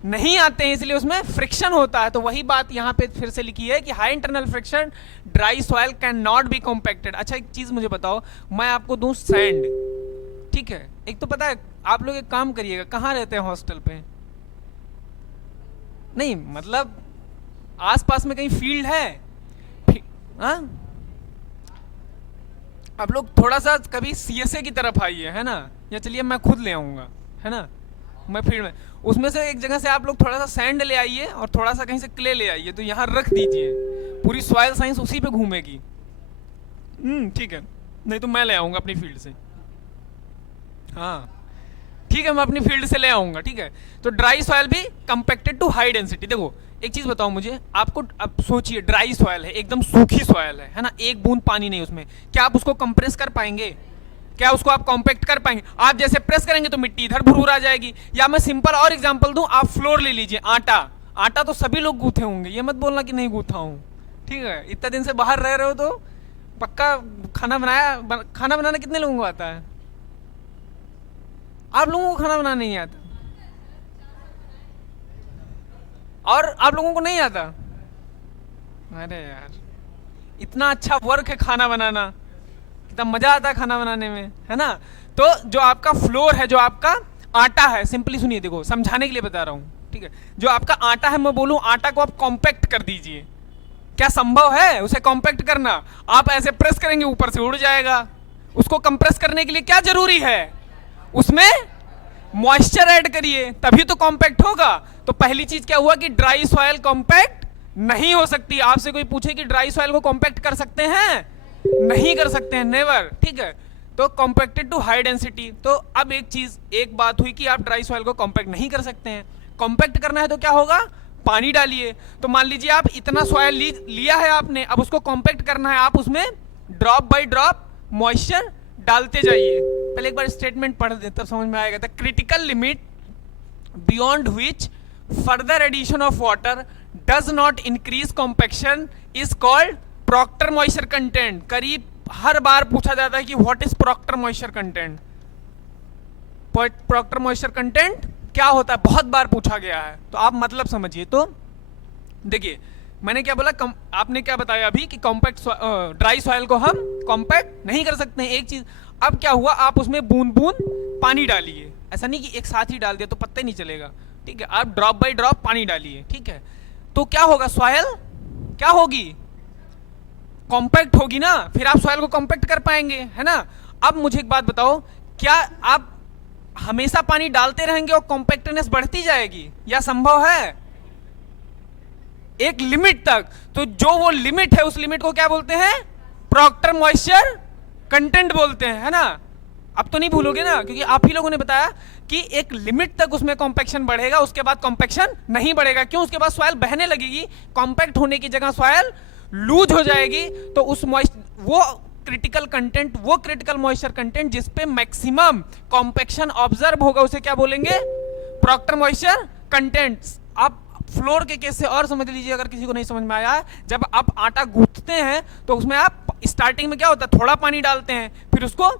नहीं आते हैं, इसलिए उसमें फ्रिक्शन होता है। तो वही बात यहाँ पे फिर से लिखी है कि high internal friction dry soil can not be compacted. अच्छा, एक चीज मुझे बताओ, मैं आपको दूं सैंड, ठीक है, एक तो पता है आप लोग एक काम करिएगा, कहाँ रहते हैं, हॉस्टल पे नहीं, मतलब आसपास में कहीं फील्ड है, हाँ, आप लोग थोड़ा सा कभी सीएसए की तरफ आइए, है ना, या चलिए मैं खुद ले आऊंगा, है ना, मैं फील्ड में, उसमें से एक जगह से आप लोग थोड़ा सा सैंड ले आइए और थोड़ा सा कहीं से क्ले ले आइए, तो यहाँ रख दीजिए, पूरी सॉइल साइंस उसी पे घूमेगी। ठीक है, नहीं तो मैं ले आऊंगा अपनी फील्ड से, हाँ ठीक है, मैं अपनी फील्ड से ले आऊंगा, ठीक है। तो ड्राई सॉइल भी कंपैक्टेड टू हाई डेंसिटी। देखो एक चीज बताओ मुझे, आपको अब सोचिए, ड्राई सॉइल है, एकदम सूखी सॉइल है ना, एक बूंद पानी नहीं उसमें, क्या आप उसको कंप्रेस कर पाएंगे, क्या उसको आप कॉम्पैक्ट कर पाएंगे? आप जैसे प्रेस करेंगे तो मिट्टी इधर भुरभुर आ जाएगी। या मैं सिंपल और एग्जांपल दूं, आप फ्लोर ले लीजिए, आटा, आटा तो सभी लोग गूंथे होंगे, ये मत बोलना कि नहीं गूंथा हूं, ठीक है, इतना दिन से बाहर रह रहे हो तो पक्का खाना खाना बनाना कितने लोगों को आता है? आप लोगों को खाना बनाना नहीं आता, और आप लोगों को नहीं आता? अरे यार, इतना अच्छा वर्क है खाना बनाना, कितना मजा आता है खाना बनाने में, है ना। तो जो आपका फ्लोर है, जो आपका आटा है, सिंपली सुनिए, देखो समझाने के लिए बता रहा हूं, ठीक है, जो आपका आटा है, मैं बोलूं आटा को आप कॉम्पैक्ट कर दीजिए, क्या संभव है उसे कॉम्पैक्ट करना? आप ऐसे प्रेस करेंगे ऊपर से उड़ जाएगा। उसको कंप्रेस करने के लिए क्या जरूरी है, उसमें मॉइस्चर ऐड करिए, तभी तो कॉम्पैक्ट होगा। तो पहली चीज क्या हुआ कि ड्राई सॉइल कॉम्पैक्ट नहीं हो सकती। आपसे कोई पूछे कि ड्राई सॉइल को कॉम्पैक्ट कर सकते हैं, नहीं कर सकते हैं, नेवर, ठीक है। तो कॉम्पैक्टेड टू हाई डेंसिटी। तो अब एक बात हुई कि आप ड्राई सॉइल को कॉम्पैक्ट नहीं कर सकते हैं। कॉम्पैक्ट करना है तो क्या होगा, पानी डालिए। तो मान लीजिए आप इतना सॉइल लिया है आपने, अब उसको कॉम्पैक्ट करना है, आप उसमें ड्रॉप बाय ड्रॉप मॉइस्चर डालते जाइए। पहले एक बार स्टेटमेंट पढ़ दे, तब समझ में आएगा। The critical limit beyond which further addition of water does not increase compaction is called Proctor moisture content. करीब हर बार पूछा जाता है कि what is Proctor moisture content. Proctor moisture content क्या होता है, बहुत बार पूछा गया है, तो आप मतलब समझिए। तो देखिए मैंने क्या बोला, आपने क्या बताया अभी कि कॉम्पैक्ट ड्राई सॉइल को हम कॉम्पैक्ट नहीं कर सकते हैं, एक चीज। अब क्या हुआ, आप उसमें बूंद बूंद पानी डालिए, ऐसा नहीं कि एक साथ ही डाल दिया तो पत्ते नहीं चलेगा, ठीक है, आप ड्रॉप बाय ड्रॉप पानी डालिए, ठीक है। तो क्या होगा, सॉइल क्या होगी, कॉम्पैक्ट होगी ना, फिर आप सॉइल को कॉम्पैक्ट कर पाएंगे, है ना। अब मुझे एक बात बताओ, क्या आप हमेशा पानी डालते रहेंगे और कॉम्पैक्टनेस बढ़ती जाएगी, या संभव है? एक लिमिट तक। तो जो वो लिमिट है, उस लिमिट को क्या बोलते हैं, प्रॉक्टर मॉइस्चर कंटेंट बोलते हैं, है ना। अब तो नहीं भूलोगे ना, क्योंकि आप ही लोगों ने बताया कि एक लिमिट तक उसमें कॉम्पैक्शन बढ़ेगा, उसके बाद कॉम्पैक्शन नहीं बढ़ेगा। क्यों? उसके बाद सॉइल बहने लगेगी, कॉम्पैक्ट होने की जगह सॉइल लूज हो जाएगी। तो उस वो क्रिटिकल मॉइस्चर कंटेंट जिस पे मैक्सिमम कॉम्पैक्शन ऑब्जर्व होगा, उसे क्या बोलेंगे? Proctor moisture content. आप फ्लोर के केस से और समझ लीजिए, अगर किसी को नहीं समझ में आया, जब आप आटा गूंथते हैं तो उसमें आप स्टार्टिंग में क्या होता है, थोड़ा पानी डालते हैं, फिर उसको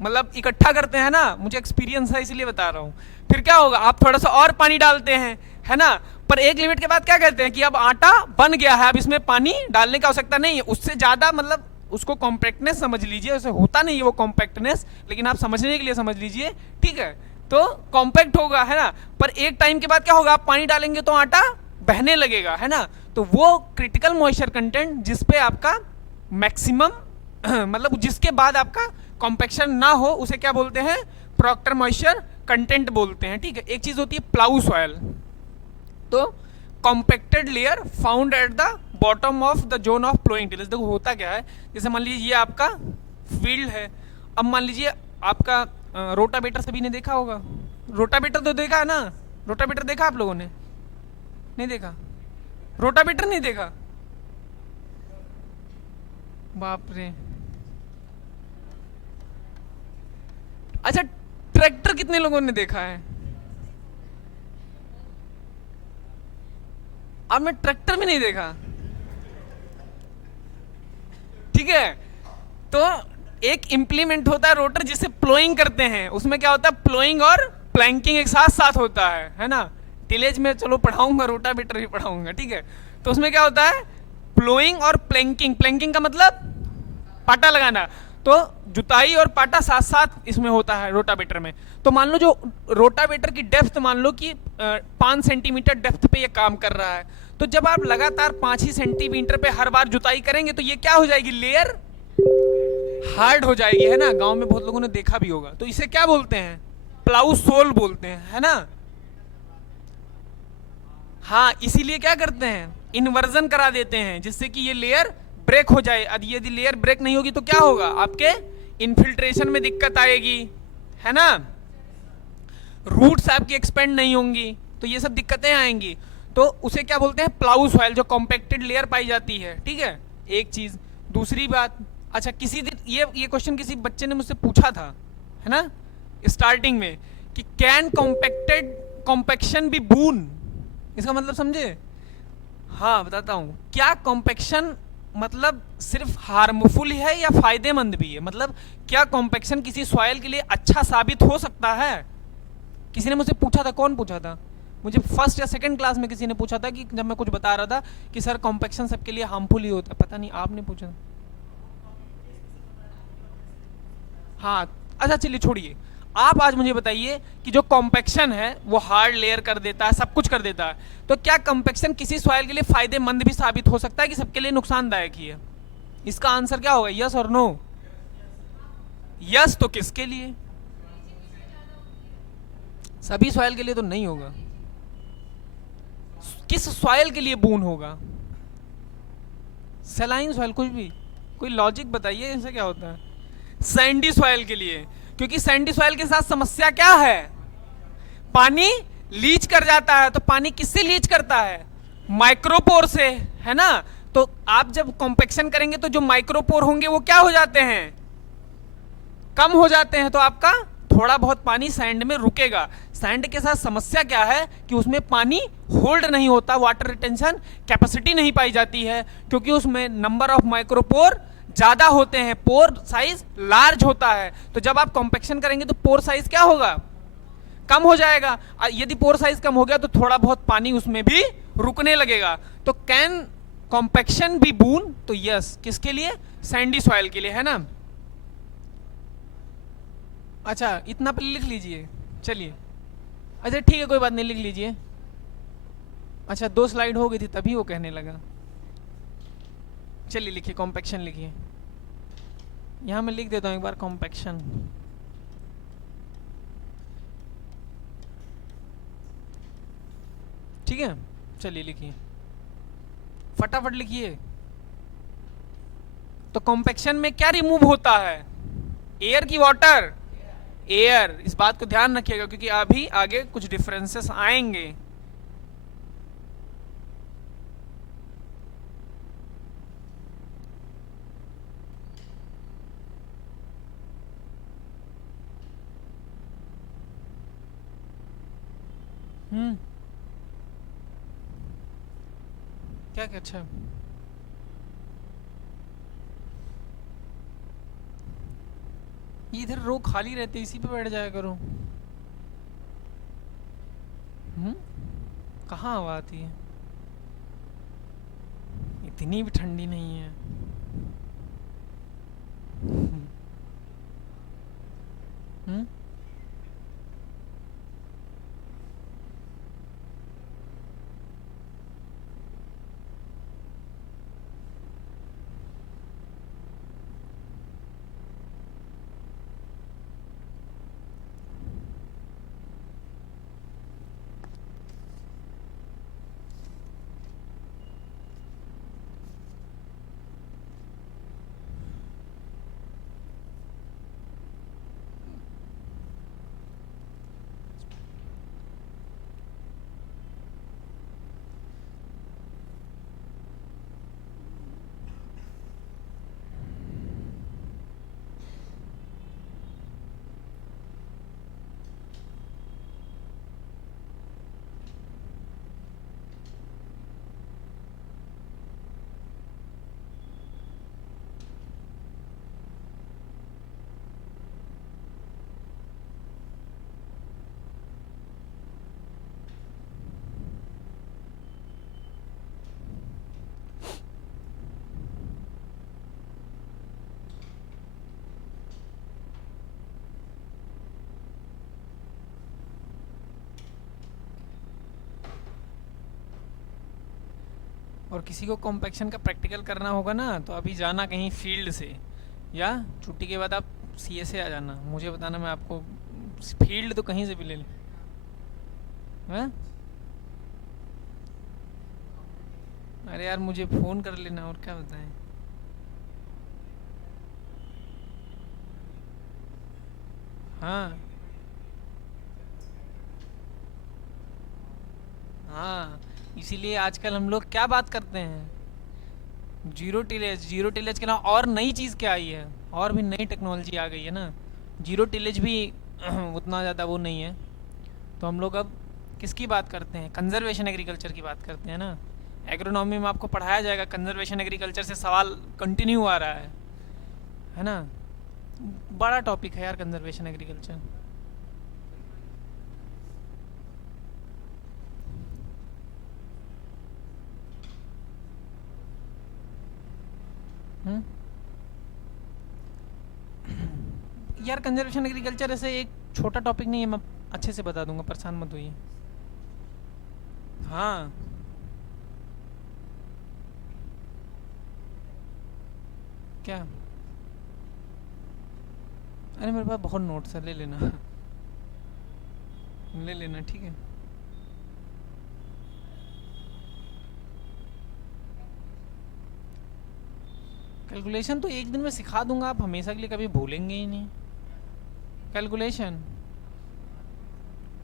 मतलब इकट्ठा करते हैं ना, मुझे एक्सपीरियंस है इसलिए बता रहा हूँ। फिर क्या होगा, आप थोड़ा सा और पानी डालते हैं, है ना। पर एक लिमिट के बाद क्या कहते हैं कि अब आटा बन गया है, अब इसमें पानी डालने की आवश्यकता नहीं है। उससे ज्यादा मतलब उसको कॉम्पैक्टनेस समझ लीजिए, उसे होता नहीं है वो कॉम्पैक्टनेस, लेकिन आप समझने के लिए समझ लीजिए, ठीक है। तो कॉम्पैक्ट होगा, है ना। पर एक टाइम के बाद क्या होगा, आप पानी डालेंगे तो आटा बहने लगेगा, है ना। तो वो क्रिटिकल मॉइस्चर कंटेंट जिसपे आपका मैक्सिमम मतलब जिसके बाद आपका कॉम्पैक्शन ना हो, उसे क्या बोलते हैं? प्रॉक्टर मॉइस्चर कंटेंट बोलते हैं, ठीक है। एक चीज होती है प्लाउ सॉइल, तो compacted layer found at the bottom of the zone of ploughing tillage. देखो होता क्या है, जैसे मान लीजिए ये आपका फील्ड है, अब मान लीजिए आपका रोटावेटर सभी ने देखा होगा, रोटावेटर तो देखा है ना, रोटावेटर देखा आप लोगों ने? नहीं देखा? रोटावेटर नहीं देखा? बाप रे। अच्छा, ट्रैक्टर कितने लोगों ने देखा है? आपने ट्रैक्टर भी नहीं देखा? ठीक है। तो एक इंप्लीमेंट होता है रोटर जिसे प्लोइंग करते हैं, उसमें क्या होता है, प्लोइंग और प्लैंकिंग एक साथ साथ होता है ना। टिलेज में चलो पढ़ाऊंगा, रोटावेटर भी पढ़ाऊंगा, ठीक है। तो उसमें क्या होता है, प्लोइंग और प्लैंकिंग। प्लैंकिंग का मतलब पाटा लगाना, तो जुताई और पाटा साथ साथ इसमें होता है रोटावेटर में। तो मान लो जो रोटावेटर की डेप्थ मान लो कि 5 सेंटीमीटर डेप्थ पे ये काम कर रहा है, तो जब आप लगातार 5 ही सेंटीमीटर पे हर बार जुताई करेंगे तो ये क्या हो जाएगी, लेयर हार्ड हो जाएगी, है ना। गांव में बहुत लोगों ने देखा भी होगा। तो इसे क्या बोलते हैं, प्लाउ सोल बोलते हैं, है ना। हाँ, इसीलिए क्या करते हैं, इन्वर्जन करा देते हैं जिससे कि ये लेयर ब्रेक हो जाए। यदि लेयर ब्रेक नहीं होगी तो क्या होगा, आपके इनफिल्ट्रेशन में दिक्कत आएगी, है ना। रूट्स आपकी एक्सपेंड नहीं होंगी, तो ये सब दिक्कतें आएंगी। तो उसे क्या बोलते हैं, प्लाउ सॉइल, जो कॉम्पैक्टेड लेयर पाई जाती है, ठीक है। एक चीज, दूसरी बात, अच्छा किसी दिन ये क्वेश्चन किसी बच्चे ने मुझसे पूछा था, है ना, स्टार्टिंग में, कि कैन कॉम्पैक्टेड कॉम्पैक्शन बी बून। इसका मतलब समझे? हाँ बताता हूँ। क्या कॉम्पैक्शन मतलब सिर्फ हार्मफुल है या फायदेमंद भी है? मतलब क्या कॉम्पैक्शन किसी सॉइल के लिए अच्छा साबित हो सकता है? किसी ने मुझसे पूछा था, कौन पूछा था मुझे, फर्स्ट या सेकंड क्लास में किसी ने पूछा था, कि जब मैं कुछ बता रहा था कि सर कॉम्पैक्शन सबके लिए हार्मफुल ही होता है। पता नहीं आपने पूछा? हाँ, अच्छा चलिए छोड़िए। आप आज मुझे बताइए कि जो कॉम्पैक्शन है वो हार्ड लेयर कर देता है, सब कुछ कर देता है, तो क्या कॉम्पैक्शन किसी सॉइल के लिए फायदेमंद भी साबित हो सकता है कि सबके लिए नुकसानदायक ही है? इसका आंसर क्या होगा, यस और नो? यस तो किसके लिए? सभी सॉइल के लिए तो नहीं होगा। किस सॉइल के लिए बून होगा? सलाइन सॉइल, कुछ भी, कोई लॉजिक बताइए, इससे क्या होता है? सैंडी सॉइल के लिए, क्योंकि सैंडी सॉइल के साथ समस्या क्या है, पानी लीच कर जाता है। तो पानी किससे लीच करता है, माइक्रोपोर से, है ना। तो आप जब कॉम्पैक्शन करेंगे तो जो माइक्रोपोर होंगे वो क्या हो जाते हैं, कम हो जाते हैं, तो आपका थोड़ा बहुत पानी सैंड में रुकेगा। सैंड के साथ समस्या क्या है कि उसमें पानी होल्ड नहीं होता, वाटर रिटेंशन कैपेसिटी नहीं पाई जाती है, क्योंकि उसमें नंबर ऑफ माइक्रोपोर ज्यादा होते हैं, पोर साइज लार्ज होता है। तो जब आप कॉम्पैक्शन करेंगे तो पोर साइज क्या होगा, कम हो जाएगा। यदि पोर साइज कम हो गया तो थोड़ा बहुत पानी उसमें भी रुकने लगेगा। तो कैन कॉम्पैक्शन बी बून, तो यस, किसके लिए, सैंडी सॉइल के लिए, है ना। अच्छा इतना पहले लिख लीजिए, चलिए। अच्छा ठीक है, कोई बात नहीं, लिख लीजिए। अच्छा 2 स्लाइड हो गई थी तभी वो कहने लगा। चलिए लिखिए, कॉम्पैक्शन लिखिए। यहां मैं लिख देता हूं एक बार, कॉम्पैक्शन। ठीक है, चलिए लिखिए, फटाफट लिखिए। तो कॉम्पैक्शन में क्या रिमूव होता है, एयर की वाटर? एयर, इस बात को ध्यान रखिएगा क्योंकि अभी आगे कुछ डिफरेंसेस आएंगे। क्या क्या? अच्छा, इधर रो खाली रहते, इसी पे बैठ जाया करो। कहाँ हवा आती है? इतनी भी ठंडी नहीं है। हम्म। और किसी को कॉम्पैक्शन का प्रैक्टिकल करना होगा ना, तो अभी जाना कहीं फील्ड से, या छुट्टी के बाद आप सीए से आ जाना, मुझे बताना, मैं आपको फील्ड तो कहीं से भी ले लूँ। हैं? अरे यार मुझे फ़ोन कर लेना, और क्या बताएं। हाँ हाँ, इसीलिए आजकल हम लोग क्या बात करते हैं, जीरो टिलेज। जीरो टिलेज के अलावा और नई चीज़ क्या आई है, और भी नई टेक्नोलॉजी आ गई है ना। जीरो टिलेज भी उतना ज़्यादा वो नहीं है। तो हम लोग अब किसकी बात करते हैं, कंजर्वेशन एग्रीकल्चर की बात करते हैं ना। एग्रोनॉमी में आपको पढ़ाया जाएगा, कंजर्वेशन एग्रीकल्चर से सवाल कंटिन्यू आ रहा है ना। बड़ा टॉपिक है यार कंजर्वेशन एग्रीकल्चर। हम्म। यार कंजर्वेशन एग्रीकल्चर ऐसे एक छोटा टॉपिक नहीं है, मैं अच्छे से बता दूंगा, परेशान मत होइए। हाँ, क्या? अरे मेरे पास बहुत नोट्स है, ले लेना। ले लेना, ठीक है। कैलकुलेशन तो एक दिन में सिखा दूंगा, आप हमेशा के लिए कभी भूलेंगे ही नहीं। कैलकुलेशन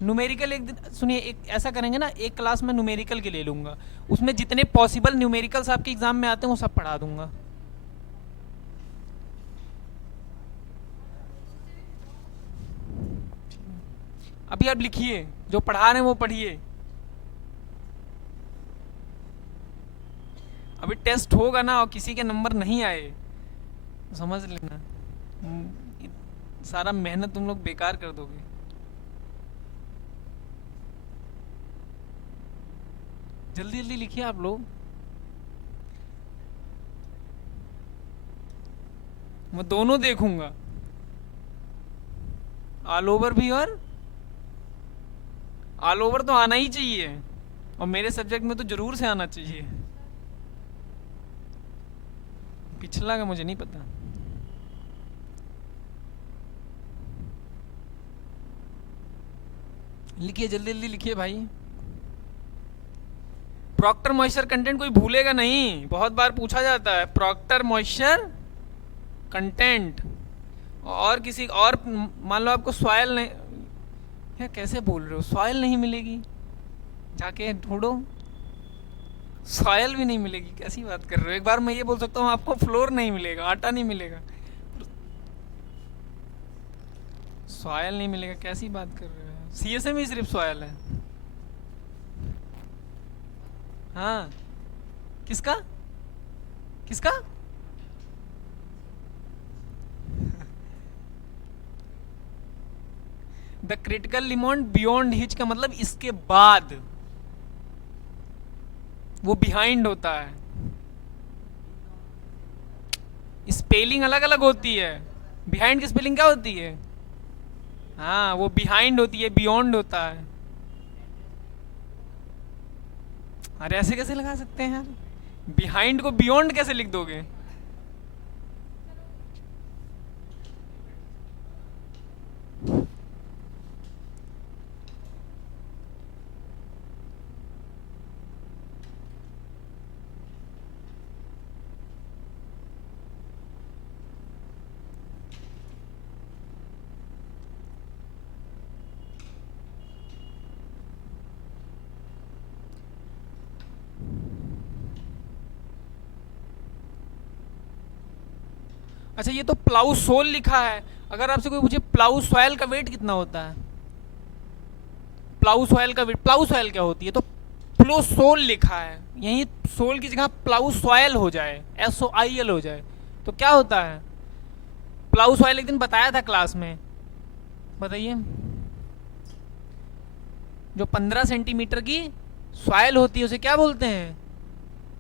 न्यूमेरिकल एक दिन सुनिए, एक ऐसा करेंगे ना, एक क्लास में न्यूमेरिकल के ले लूंगा, उसमें जितने पॉसिबल न्यूमेरिकल्स आपके एग्जाम में आते हैं वो सब पढ़ा दूंगा। अभी आप लिखिए, जो पढ़ा रहे हैं वो पढ़िए। अभी टेस्ट होगा ना और किसी के नंबर नहीं आए तो समझ लेना, सारा मेहनत तुम लोग बेकार कर दोगे। जल्दी जल्दी लिखिए आप लोग, मैं दोनों देखूंगा, ऑल ओवर भी, और ऑल ओवर तो आना ही चाहिए, और मेरे सब्जेक्ट में तो जरूर से आना चाहिए। पिछला का मुझे नहीं पता। लिखिए, जल्दी जल्दी लिखिए भाई। प्रॉक्टर मॉइस्चर कंटेंट कोई भूलेगा नहीं, बहुत बार पूछा जाता है प्रॉक्टर मॉइस्चर कंटेंट। और किसी और मान लो आपको सॉयल नहीं, यार कैसे बोल रहे हो, सॉयल नहीं मिलेगी, जाके ढूंढो, सॉयल भी नहीं मिलेगी, कैसी बात कर रहे हो। एक बार मैं ये बोल सकता हूँ आपको फ्लोर नहीं मिलेगा, आटा नहीं मिलेगा, सॉयल नहीं मिलेगा, कैसी बात कर रहे हो। सीएसए में ही सिर्फ सॉयल है। हाँ, किसका किसका द क्रिटिकल लिमोन बियॉन्ड हिच का मतलब इसके बाद, वो बिहाइंड होता है। स्पेलिंग अलग अलग होती है, बिहाइंड की स्पेलिंग क्या होती है? हाँ, वो बिहाइंड होती है, बियॉन्ड होता है। अरे ऐसे कैसे लगा सकते हैं यार, बिहाइंड को बियॉन्ड कैसे लिख दोगे? अच्छा, ये तो प्लाउ सोल लिखा है। अगर आपसे कोई पूछे प्लाउ सॉयल का वेट कितना होता है, प्लाउ सॉयल का वेट, प्लाउ सॉयल क्या होती है, तो प्लो सोल लिखा है, यही सोल की जगह प्लाउ सॉयल हो जाए, SOIL हो जाए, तो क्या होता है? प्लाउ सॉयल एक दिन बताया था क्लास में, बताइए। जो 15 सेंटीमीटर की सॉयल होती है उसे क्या बोलते हैं?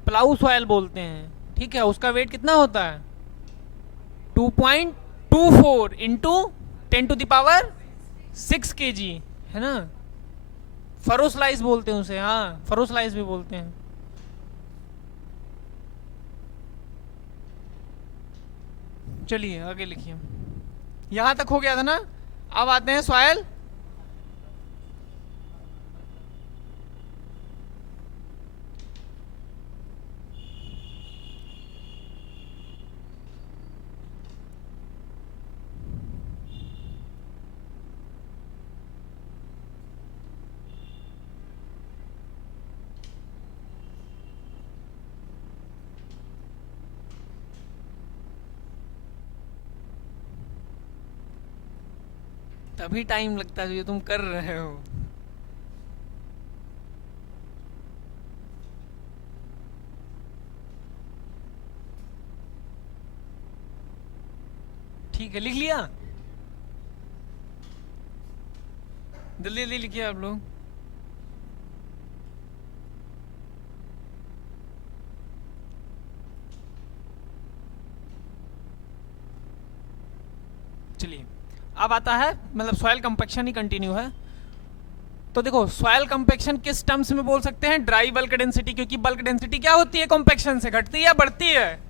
प्लाउ सॉयल बोलते हैं, ठीक है। उसका वेट कितना होता है? 2.24 इंटू 10⁶ kg, है ना। फरोस्लाइस बोलते हैं उसे, हाँ फरोस्लाइस भी बोलते हैं। चलिए आगे लिखिए, यहां तक हो गया था ना। अब आते हैं सॉयल। तभी टाइम लगता है जो तुम कर रहे हो। ठीक है, लिख लिया, जल्दी जल्दी लिखिए आप लोग। चलिए, अब आता है मतलब सॉयल कंपैक्शन ही कंटिन्यू है। तो देखो, सॉयल कंपैक्शन किस टर्म्स में बोल सकते हैं? ड्राई बल्क डेंसिटी, क्योंकि बल्क डेंसिटी क्या होती है कंपैक्शन से, घटती है या बढ़ती है?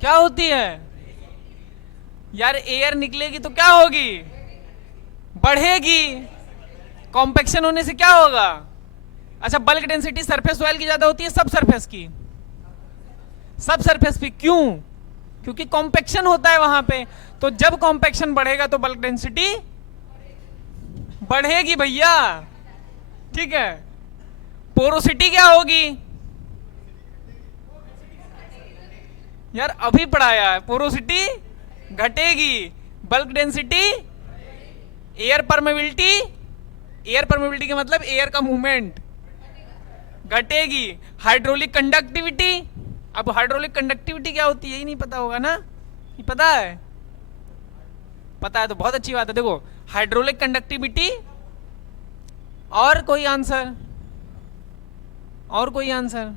क्या होती है यार? एयर निकलेगी तो क्या होगी? बढ़ेगी। कॉम्पैक्शन होने से क्या होगा? अच्छा, बल्क डेंसिटी सरफेस सॉइल की ज्यादा होती है सब सरफेस की? सब सरफेस पे, क्यों? क्योंकि कॉम्पैक्शन होता है वहां पे। तो जब कॉम्पैक्शन बढ़ेगा तो बल्क डेंसिटी बढ़ेगी भैया, ठीक है। पोरोसिटी क्या होगी? यार अभी पढ़ाया है, पोरोसिटी घटेगी, bulk density, air permeability, air permeability का मतलब एयर का मूवमेंट घटेगी, हाइड्रोलिक कंडक्टिविटी। अब हाइड्रोलिक कंडक्टिविटी क्या होती है, यही नहीं पता होगा ना? ये पता है? पता है तो बहुत अच्छी बात है। देखो, हाइड्रोलिक कंडक्टिविटी, और कोई आंसर? और कोई आंसर?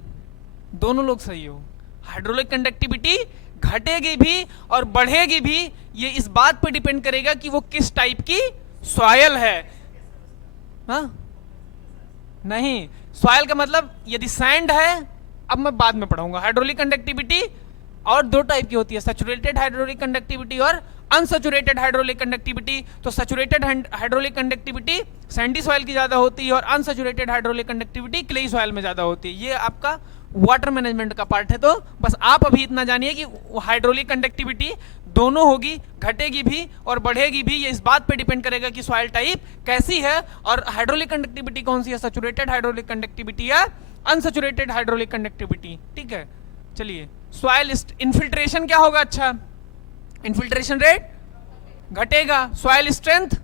दोनों लोग सही हो। हाइड्रोलिक कंडक्टिविटी घटेगी भी और बढ़ेगी भी, ये इस बात पर डिपेंड करेगा कि वो किस टाइप की सॉयल है। हाँ नहीं, सॉयल का मतलब यदि सैंड है, अब मैं बाद में पढ़ाऊंगा। हाइड्रोलिक कंडक्टिविटी और दो टाइप की होती है, सैचुरेटेड हाइड्रोलिक कंडक्टिविटी और अनसैचुरेटेड हाइड्रोलिक कंडक्टिविटी। तो saturated hydraulic conductivity Sandy soil की ज्यादा होती है और unsaturated hydraulic conductivity clayey soil में ज्यादा होती है। ये आपका वाटर मैनेजमेंट का पार्ट है। तो बस आप अभी इतना जानिए कि हाइड्रोलिक कंडक्टिविटी दोनों होगी, घटेगी भी और बढ़ेगी भी। ये इस बात पे डिपेंड करेगा कि सॉइल टाइप कैसी है और हाइड्रोलिक कंडक्टिविटी कौन सी है, सैचुरेटेड हाइड्रोलिक कंडक्टिविटी या अनसैचुरेटेड हाइड्रोलिक कंडक्टिविटी। ठीक है, चलिए सॉइल इन्फिल्ट्रेशन क्या होगा? अच्छा, इन्फिल्ट्रेशन रेट घटेगा, सॉइल स्ट्रेंथ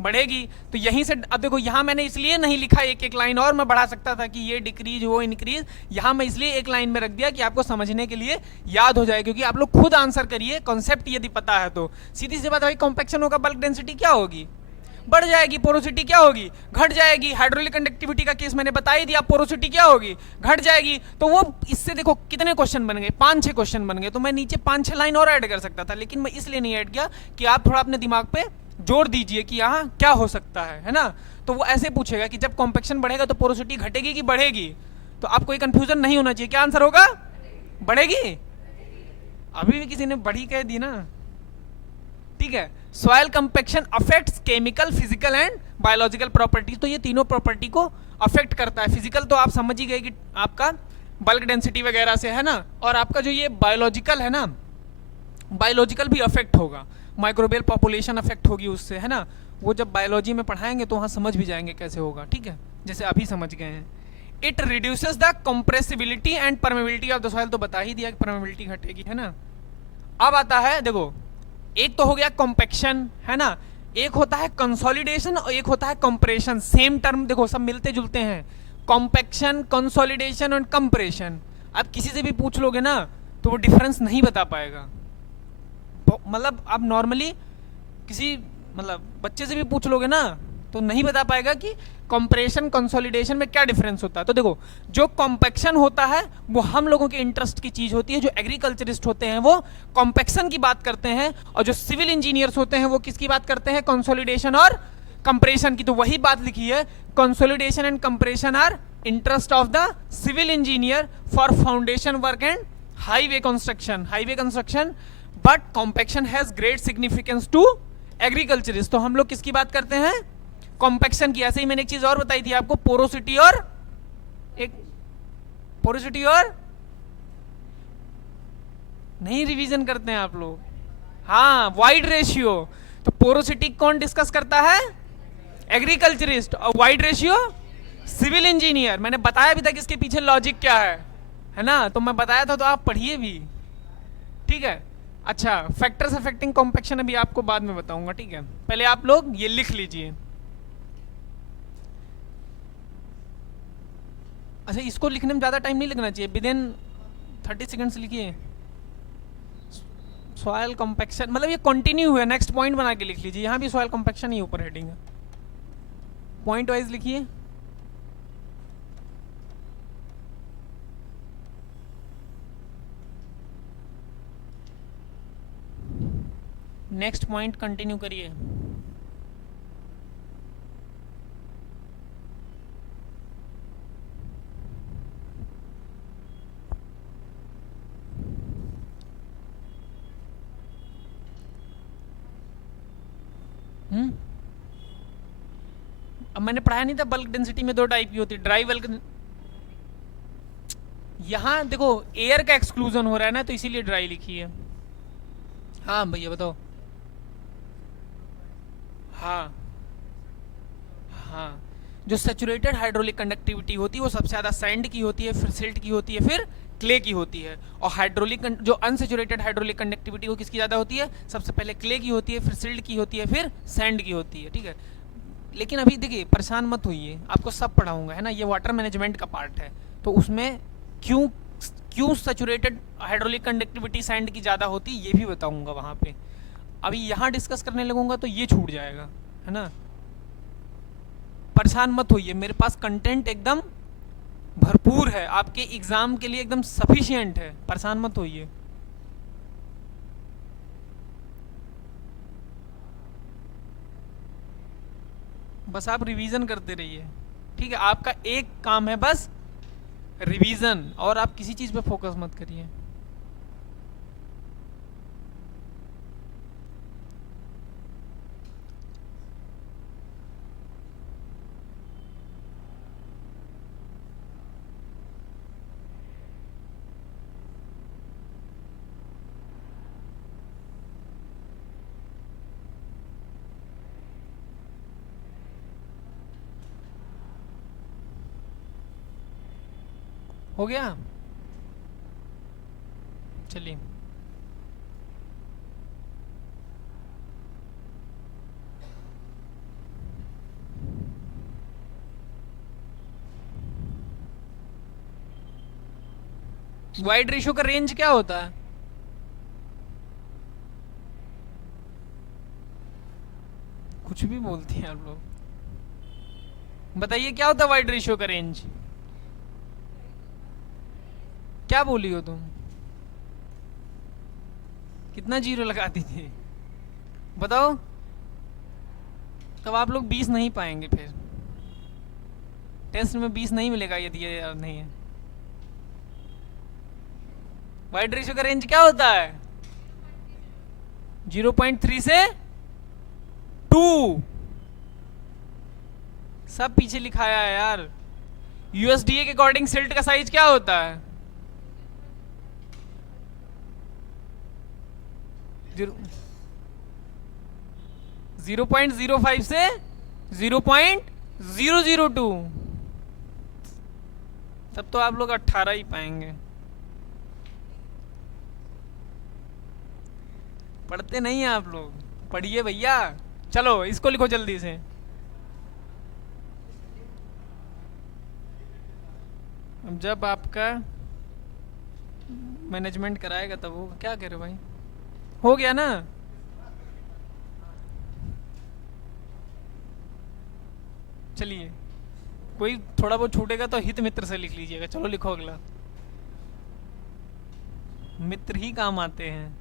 बढ़ेगी। तो यहीं से अब देखो, यहां मैंने इसलिए नहीं लिखा एक एक लाइन, और मैं बढ़ा सकता था कि ये डिक्रीज वो इंक्रीज, यहां मैं इसलिए एक लाइन में रख दिया कि आपको समझने के लिए याद हो जाए, क्योंकि आप लोग खुद आंसर करिए, कॉन्सेप्ट यदि पता है तो। सीधी सी बात है, कॉम्पैक्शन होगा, बल्क डेंसिटी क्या होगी? बढ़ जाएगी। पोरोसिटी क्या होगी? घट जाएगी। हाइड्रोलिक कंडक्टिविटी का केस मैंने बता ही दिया, पोरोसिटी क्या होगी? घट जाएगी। तो वो इससे देखो कितने क्वेश्चन बन गए, 5-6 क्वेश्चन बन गए। तो मैं नीचे 5-6 लाइन और ऐड कर सकता था, लेकिन मैं इसलिए नहीं ऐड किया कि आप थोड़ा अपने दिमाग पे जोर दीजिए कि यहाँ क्या हो सकता है ना। तो वो ऐसे पूछेगा कि जब कॉम्पैक्शन बढ़ेगा तो पोरोसिटी घटेगी कि बढ़ेगी? तो आपको कोई कंफ्यूजन नहीं होना चाहिए। क्या आंसर होगा? बढ़ेगी। अभी भी किसी ने बढ़ी कह दी ना। ठीक है, soil compaction affects chemical, physical and biological properties. तो ये तीनों प्रॉपर्टी को अफेक्ट करता है। फिजिकल तो आप समझ ही गए कि आपका बल्क डेंसिटी वगैरह से है ना, और आपका जो ये बायोलॉजिकल है ना, बायोलॉजिकल भी अफेक्ट होगा, माइक्रोबियल पॉपुलेशन अफेक्ट होगी उससे, है ना। वो जब बायोलॉजी में पढ़ाएंगे तो वहाँ समझ भी जाएंगे कैसे होगा। ठीक है, जैसे अभी समझ गए हैं। It reduces the compressibility and permeability of the soil. तो बता ही दिया कि परमेबिलिटी घटेगी, है ना। अब आता है देखो, एक तो हो गया कॉम्पैक्शन, है ना, एक होता है कंसोलिडेशन और एक होता है कंप्रेशन। सेम टर्म देखो, सब मिलते जुलते हैं, कॉम्पैक्शन, कंसोलिडेशन और कंप्रेशन। अब किसी से भी पूछ लोगे ना तो वो डिफरेंस नहीं बता पाएगा। मतलब आप नॉर्मली किसी मतलब बच्चे से भी पूछ लोगे ना तो नहीं बता पाएगा कि कंप्रेशन कंसोलिडेशन में क्या डिफरेंस होता है। तो देखो, जो कॉम्पैक्शन होता है वो हम लोगों के इंटरेस्ट की चीज होती है। जो एग्रीकल्चरिस्ट होते हैं वो कॉम्पैक्शन की बात करते हैं, और जो सिविल इंजीनियर्स होते हैं वो किसकी बात करते हैं? कंसोलिडेशन और कंप्रेशन की। तो वही बात लिखी है, consolidation and compression are interest of the civil engineer for foundation work and highway construction, but compaction has great significance to agriculturist. तो हम लोग किसकी बात करते हैं? कॉम्पैक्शन की। ऐसे ही मैंने एक चीज और बताई थी आपको, पोरोसिटी और नहीं रिवीजन करते हैं आप लोग। हाँ, वाइड रेशियो। तो पोरोसिटी कौन डिस्कस करता है? एग्रीकल्चरिस्ट। और वाइड रेशियो सिविल इंजीनियर। मैंने बताया भी था कि इसके पीछे लॉजिक क्या है ना, तो मैं बताया था, तो आप पढ़िए भी। ठीक है, अच्छा, फैक्टर्स अफेक्टिंग कॉम्पैक्शन अभी आपको बाद में बताऊंगा। ठीक है, पहले आप लोग ये लिख लीजिए। अच्छा, इसको लिखने में ज़्यादा टाइम नहीं लगना चाहिए, विद इन 30 सेकेंड्स लिखिए। सॉयल कॉम्पैक्शन मतलब ये कंटिन्यू हुआ, नेक्स्ट पॉइंट बना के लिख लीजिए। यहाँ भी सॉयल कॉम्पैक्शन ही ऊपर हेडिंग है, पॉइंट वाइज लिखिए। नेक्स्ट पॉइंट कंटिन्यू करिए। अब मैंने पढ़ाया नहीं था, बल्क डेंसिटी में 2 टाइप की होती है, ड्राई बल्क। यहाँ देखो एयर का एक्सक्लूजन हो रहा है ना, तो इसीलिए ड्राई लिखी है। हाँ भैया बताओ। हाँ हाँ, जो सैचुरेटेड हाइड्रोलिक कंडक्टिविटी होती है वो सबसे ज़्यादा सैंड की होती है, फिर सिल्ट की होती है, फिर क्ले की होती है। और हाइड्रोलिक जो अनसेचुरेटेड हाइड्रोलिक कंडक्टिविटी वो किसकी ज़्यादा होती है? सबसे पहले क्ले की होती है, फिर सिल्ट की होती है, फिर सैंड की होती है। ठीक है, लेकिन अभी देखिए परेशान मत होइए, आपको सब पढ़ाऊंगा, है ना। ये वाटर मैनेजमेंट का पार्ट है, तो उसमें क्यों क्यों सैचुरेटेड हाइड्रोलिक कंडक्टिविटी सैंड की ज़्यादा होती है ये भी बताऊंगा वहाँ पे। अभी यहाँ डिस्कस करने लगूंगा तो ये छूट जाएगा, है ना। परेशान मत होइए, मेरे पास कंटेंट एकदम भरपूर है, आपके एग्जाम के लिए एकदम सफिशिएंट है, परेशान मत होइए। बस आप रिवीजन करते रहिए। ठीक है, आपका एक काम है बस रिवीजन, और आप किसी चीज पे फोकस मत करिए। हो गया? चलिए, वाइड रेशियो का रेंज क्या होता है? कुछ भी बोलती हैं आप लोग, बताइए क्या होता है वाइड रेशियो का रेंज? क्या बोली हो तुम? कितना जीरो लगाती थी बताओ? तब आप लोग 20 नहीं पाएंगे, फिर टेस्ट में 20 नहीं मिलेगा यदि ये याद नहीं है। वाइड रेशियो का रेंज क्या होता है? 0.3 से 2। सब पीछे लिखाया है यार। यूएसडीए के अकॉर्डिंग सिल्ट का साइज क्या होता है? 0.05 से 0.002। तब तो आप लोग 18 ही पाएंगे। पढ़ते नहीं हैं आप लोग, पढ़िए भैया। चलो इसको लिखो जल्दी से। अब जब आपका मैनेजमेंट कराएगा तब होगा। क्या कह रहे हो भाई? हो गया ना? चलिए, कोई थोड़ा बहुत छूटेगा तो हित मित्र से लिख लीजिएगा। चलो लिखो अगला। मित्र ही काम आते हैं।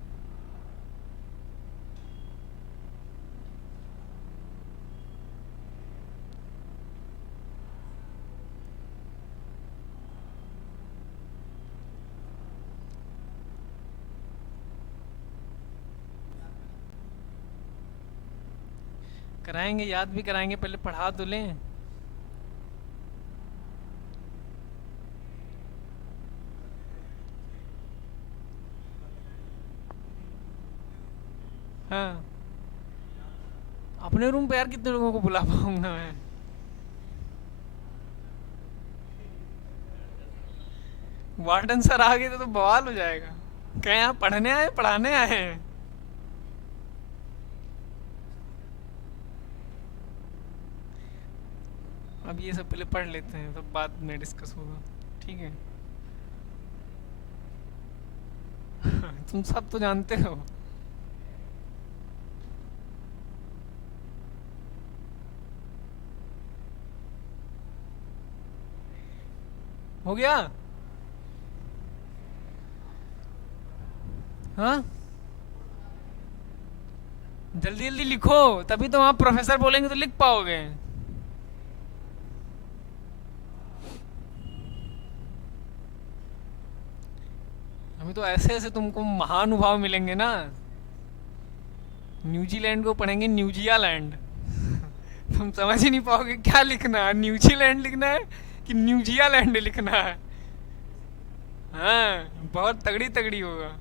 कराएंगे, याद भी कराएंगे, पहले पढ़ा तो लें। हाँ, अपने रूम पे यार कितने लोगों को बुला पाऊंगा मैं? वार्डन सर आ गए तो बवाल हो जाएगा। क्या यहाँ पढ़ने आए पढ़ाने आए हैं? अब ये सब पहले पढ़ लेते हैं, तब बाद में डिस्कस होगा, ठीक है? तुम सब तो जानते हो। हो गया? हाँ, जल्दी जल्दी लिखो, तभी तो आप प्रोफेसर बोलेंगे तो लिख पाओगे। अभी तो ऐसे ऐसे तुमको महानुभाव मिलेंगे ना। न्यूजीलैंड को पढ़ेंगे न्यूजियालैंड। तुम समझ ही नहीं पाओगे क्या लिखना है, न्यूजीलैंड लिखना है कि न्यूजियालैंड लिखना है। हाँ, बहुत तगड़ी तगड़ी होगा।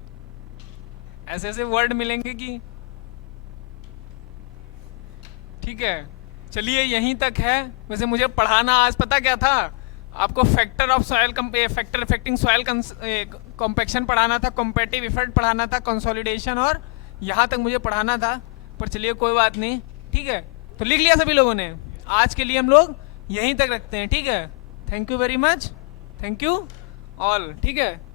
ऐसे ऐसे वर्ड मिलेंगे कि, ठीक है। चलिए यहीं तक है। वैसे मुझे पढ़ाना आज पता क्या था आपको? Factor of soil factor affecting soil compaction पढ़ाना था, कॉम्पेटिव इफेक्ट पढ़ाना था, कंसोलिडेशन, और यहाँ तक मुझे पढ़ाना था। पर चलिए कोई बात नहीं, ठीक है। तो लिख लिया सभी लोगों ने? आज के लिए हम लोग यहीं तक रखते हैं, ठीक है? Thank you very much, thank you all, ठीक है।